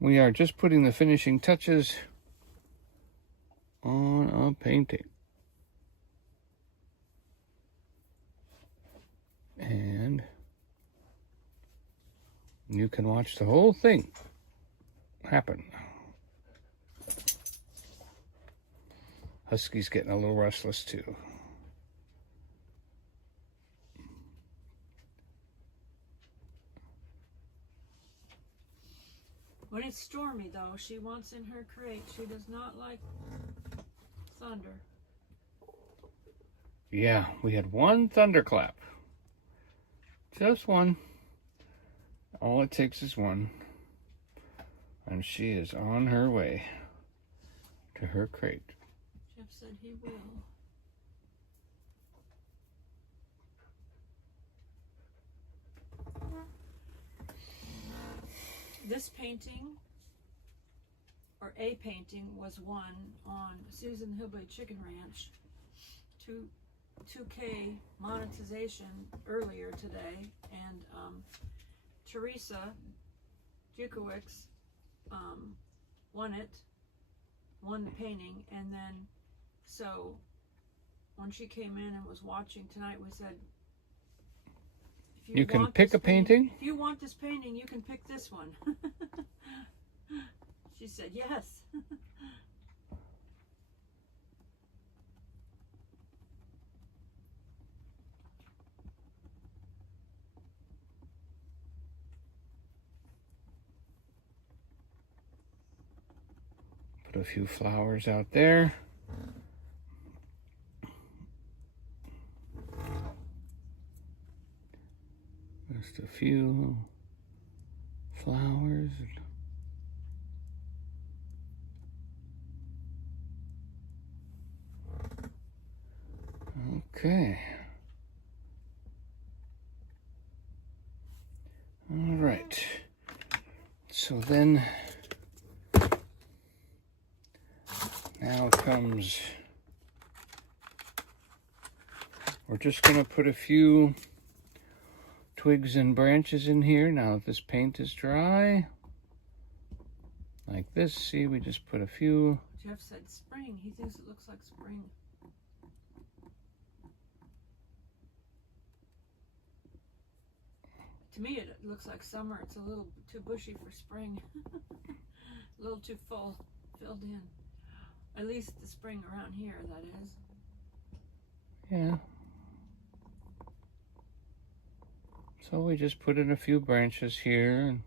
We are just putting the finishing touches on a painting. And you can watch the whole thing happen. Husky's getting a little restless too. When it's stormy, though, she wants in her crate. She does not like thunder. Yeah, we had one thunderclap. Just one. All it takes is one. And she is on her way to her crate. Jeff said he will. This painting, or a painting, was won on Susan Hillbilly Chicken Ranch 2K monetization earlier today, and Teresa Jukowicz won the painting, and then so when she came in and was watching tonight, we said, if You can want pick this a painting? If you want this painting, you can pick this one. She said, yes. Put a few flowers out there. Just a few flowers. Okay. All right. So then now comes, we're just going to put a few twigs and branches in here now that this paint is dry. Like this. See, we just put a few. Jeff said spring. He thinks it looks like spring. To me, it looks like summer. It's a little too bushy for spring. A little too filled in. At least the spring around here, that is. Yeah. So we just put in a few branches here. And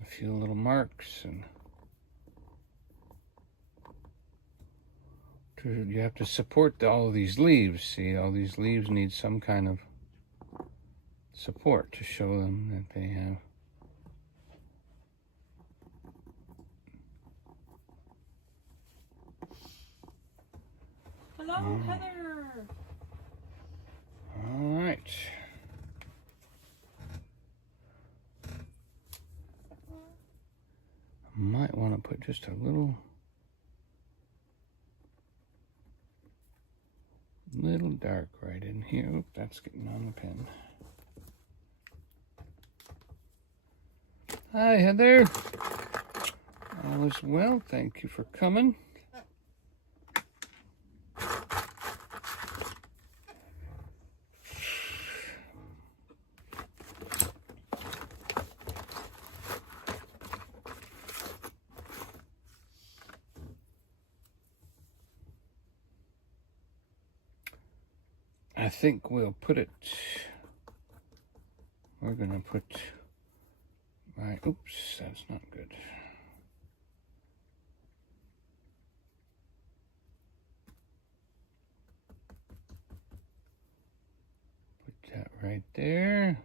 a few little marks. And you have to support all of these leaves. See, all these leaves need some kind of support to show them that they have. Hello, Heather. All right. Might want to put just a little dark right in here. Oop, that's getting on the pen. Hi, Heather. All is well. Thank you for coming. I think we'll put it, we're gonna put, right, oops, that's not good. Put that right there.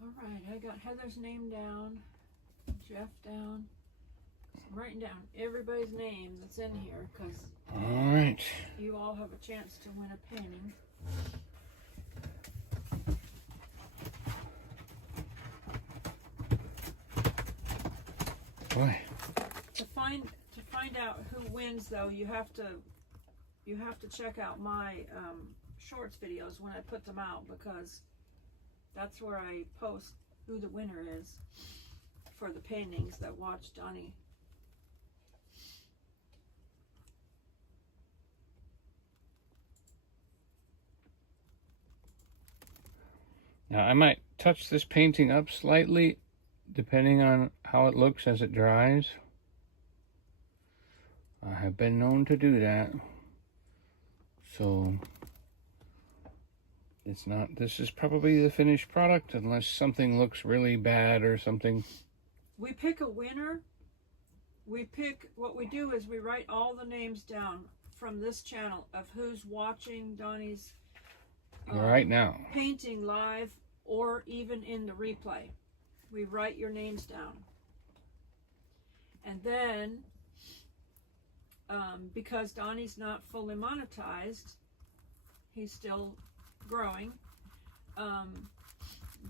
All right, I got Heather's name down, Jeff down. I'm writing down everybody's name that's in here because All right. you all have a chance to win a painting. Boy. To find out who wins, though, you have to check out my shorts videos when I put them out, because that's where I post who the winner is for the paintings that watch Donny. Now I might touch this painting up slightly depending on how it looks as it dries. I have been known to do that. So it's not, this is probably the finished product unless something looks really bad or something. We pick a winner. What we do is we write all the names down from this channel of who's watching Donny's Right now. painting live or even in the replay. We write your names down. And then, because Donny's not fully monetized, he's still growing,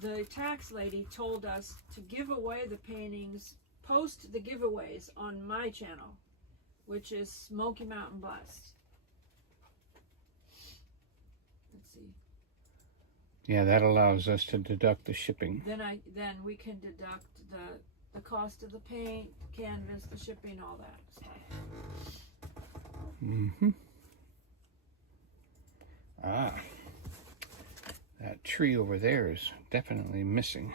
the tax lady told us to give away the paintings, post the giveaways on my channel. which is Smoky Mountain Blessed. Let's see. Yeah, that allows us to deduct the shipping. Then we can deduct the cost of the paint, the canvas, the shipping, all that stuff. Mm-hmm. Ah, that tree over there is definitely missing.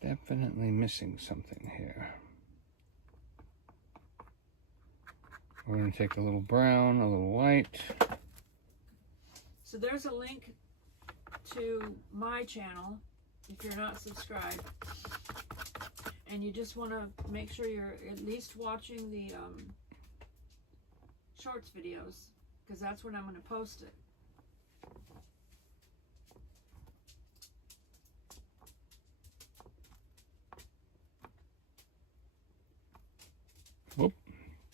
Definitely missing something here. We're going to take a little brown, a little white. So there's a link to my channel if you're not subscribed. And you just want to make sure you're at least watching the shorts videos, because that's when I'm going to post it. Whoop.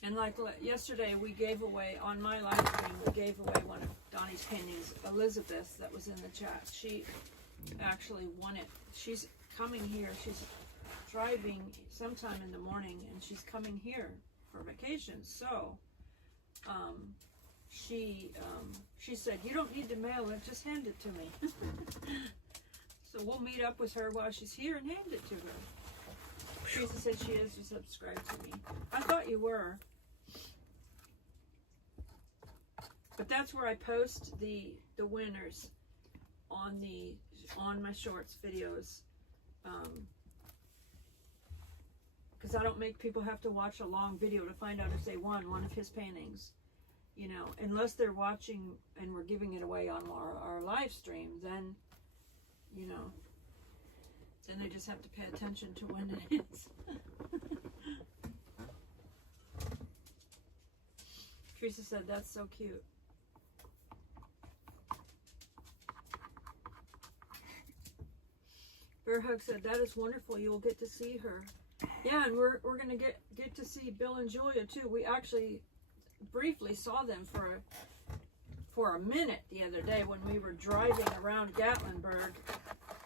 And like yesterday, we gave away, on my live stream, we gave away one of Donnie's paintings, Elizabeth, that was in the chat. She actually won it. She's coming here. She's driving sometime in the morning, and she's coming here for vacation. So she said, you don't need to mail it, just hand it to me. So we'll meet up with her while she's here and hand it to her. Teresa said she is subscribed to me. I thought you were. But that's where I post the winners on my shorts videos. Because I don't make people have to watch a long video to find out if they won one of his paintings. You know, unless they're watching and we're giving it away on our live stream, then, you know, then they just have to pay attention to when it is. Teresa said, that's so cute. Bear Hug said, that is wonderful. You will get to see her. Yeah, and we're going to get to see Bill and Julia, too. We actually briefly saw them for a minute the other day when we were driving around Gatlinburg.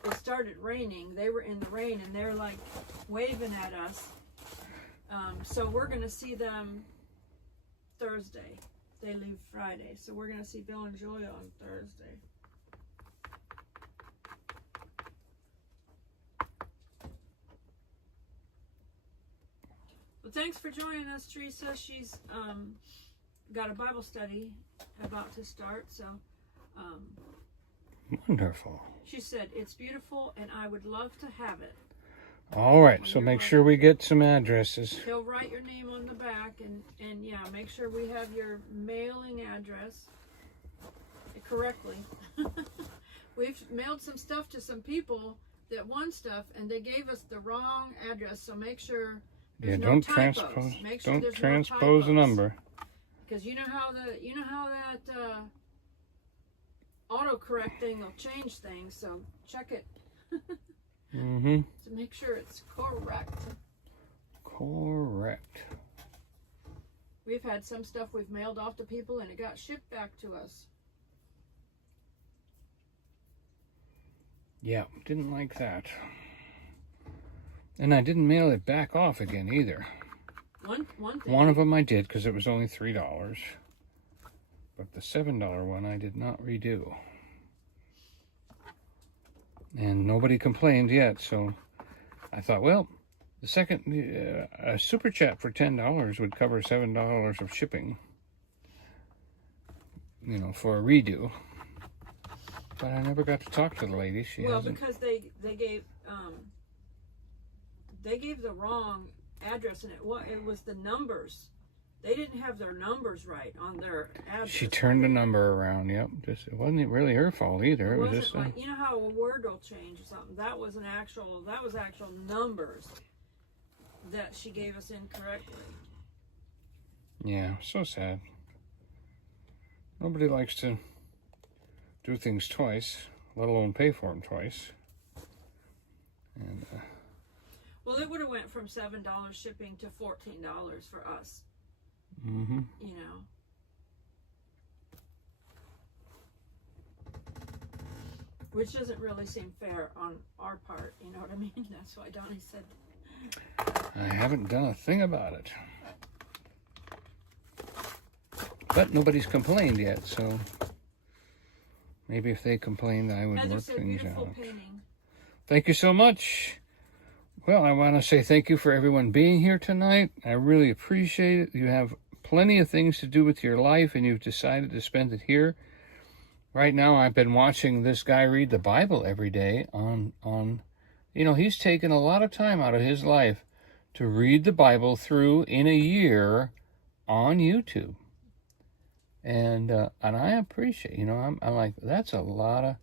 It started raining. They were in the rain, and they're like waving at us. So we're going to see them Thursday. They leave Friday. So we're going to see Bill and Julia on Thursday. Well, thanks for joining us, Teresa. She's got a Bible study about to start. So wonderful. She said, it's beautiful, and I would love to have it. All right, so make sure we get some addresses. He'll write your name on the back, and yeah, make sure we have your mailing address correctly. We've mailed some stuff to some people that won stuff, and they gave us the wrong address, so make sure there's no don't typos. transpose. Make sure don't there's transpose no a number. Because you know how that autocorrect thing will change things, so check it. Mm-hmm. To make sure it's correct. Correct. We've had some stuff we've mailed off to people and it got shipped back to us. Yeah, didn't like that. And I didn't mail it back off again either. One thing. One of them I did because it was only $3. But the $7 one I did not redo. And nobody complained yet, so I thought, well, the second a super chat for $10 would cover $7 of shipping, you know, for a redo. But I never got to talk to the lady. Because they gave the wrong address, and it was the numbers. They didn't have their numbers right on their address. She turned the number around. Yep, it wasn't really her fault either. It was wasn't just like, you know how a word will change or something. That was actual numbers that she gave us incorrectly. Yeah, so sad. Nobody likes to do things twice, let alone pay for them twice. And well, it would have went from $7 shipping to $14 for us. mm-hmm. You know. Which doesn't really seem fair on our part, you know what I mean? That's why Donnie said. I haven't done a thing about it. But nobody's complained yet, so maybe if they complained, I would work things out. Painting. Thank you so much. Well, I want to say thank you for everyone being here tonight. I really appreciate it. You have plenty of things to do with your life, and you've decided to spend it here. Right now, I've been watching this guy read the Bible every day on he's taken a lot of time out of his life to read the Bible through in a year on YouTube. And I appreciate, I'm like, that's a lot of,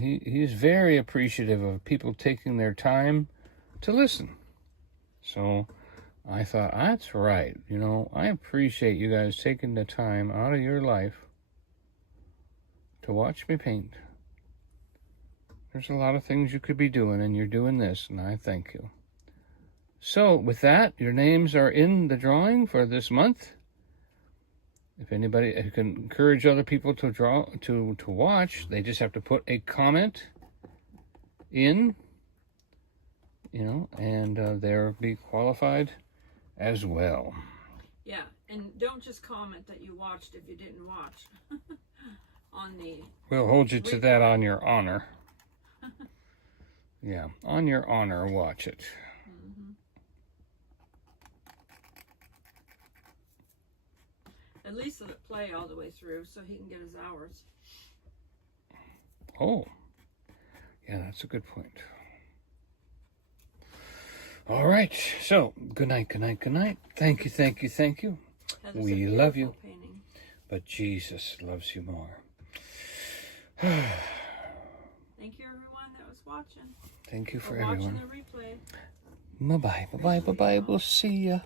he's very appreciative of people taking their time to listen. So I thought, that's right. I appreciate you guys taking the time out of your life to watch me paint. There's a lot of things you could be doing, and you're doing this, and I thank you. So with that, your names are in the drawing for this month. If anybody, you can encourage other people to draw, to watch, they just have to put a comment in, and they'll be qualified as well. Yeah, and don't just comment that you watched if you didn't watch. We'll hold you to that on your honor. Yeah, on your honor, watch it. Mm-hmm. At least let it play all the way through so he can get his hours. Oh, yeah, that's a good point. All right, so good night, good night, good night. Thank you, thank you, thank you. We love you, painting. But Jesus loves you more. Thank you, everyone that was watching. Thank you for watching everyone. the replay. Bye-bye, bye-bye, bye-bye. We'll see ya.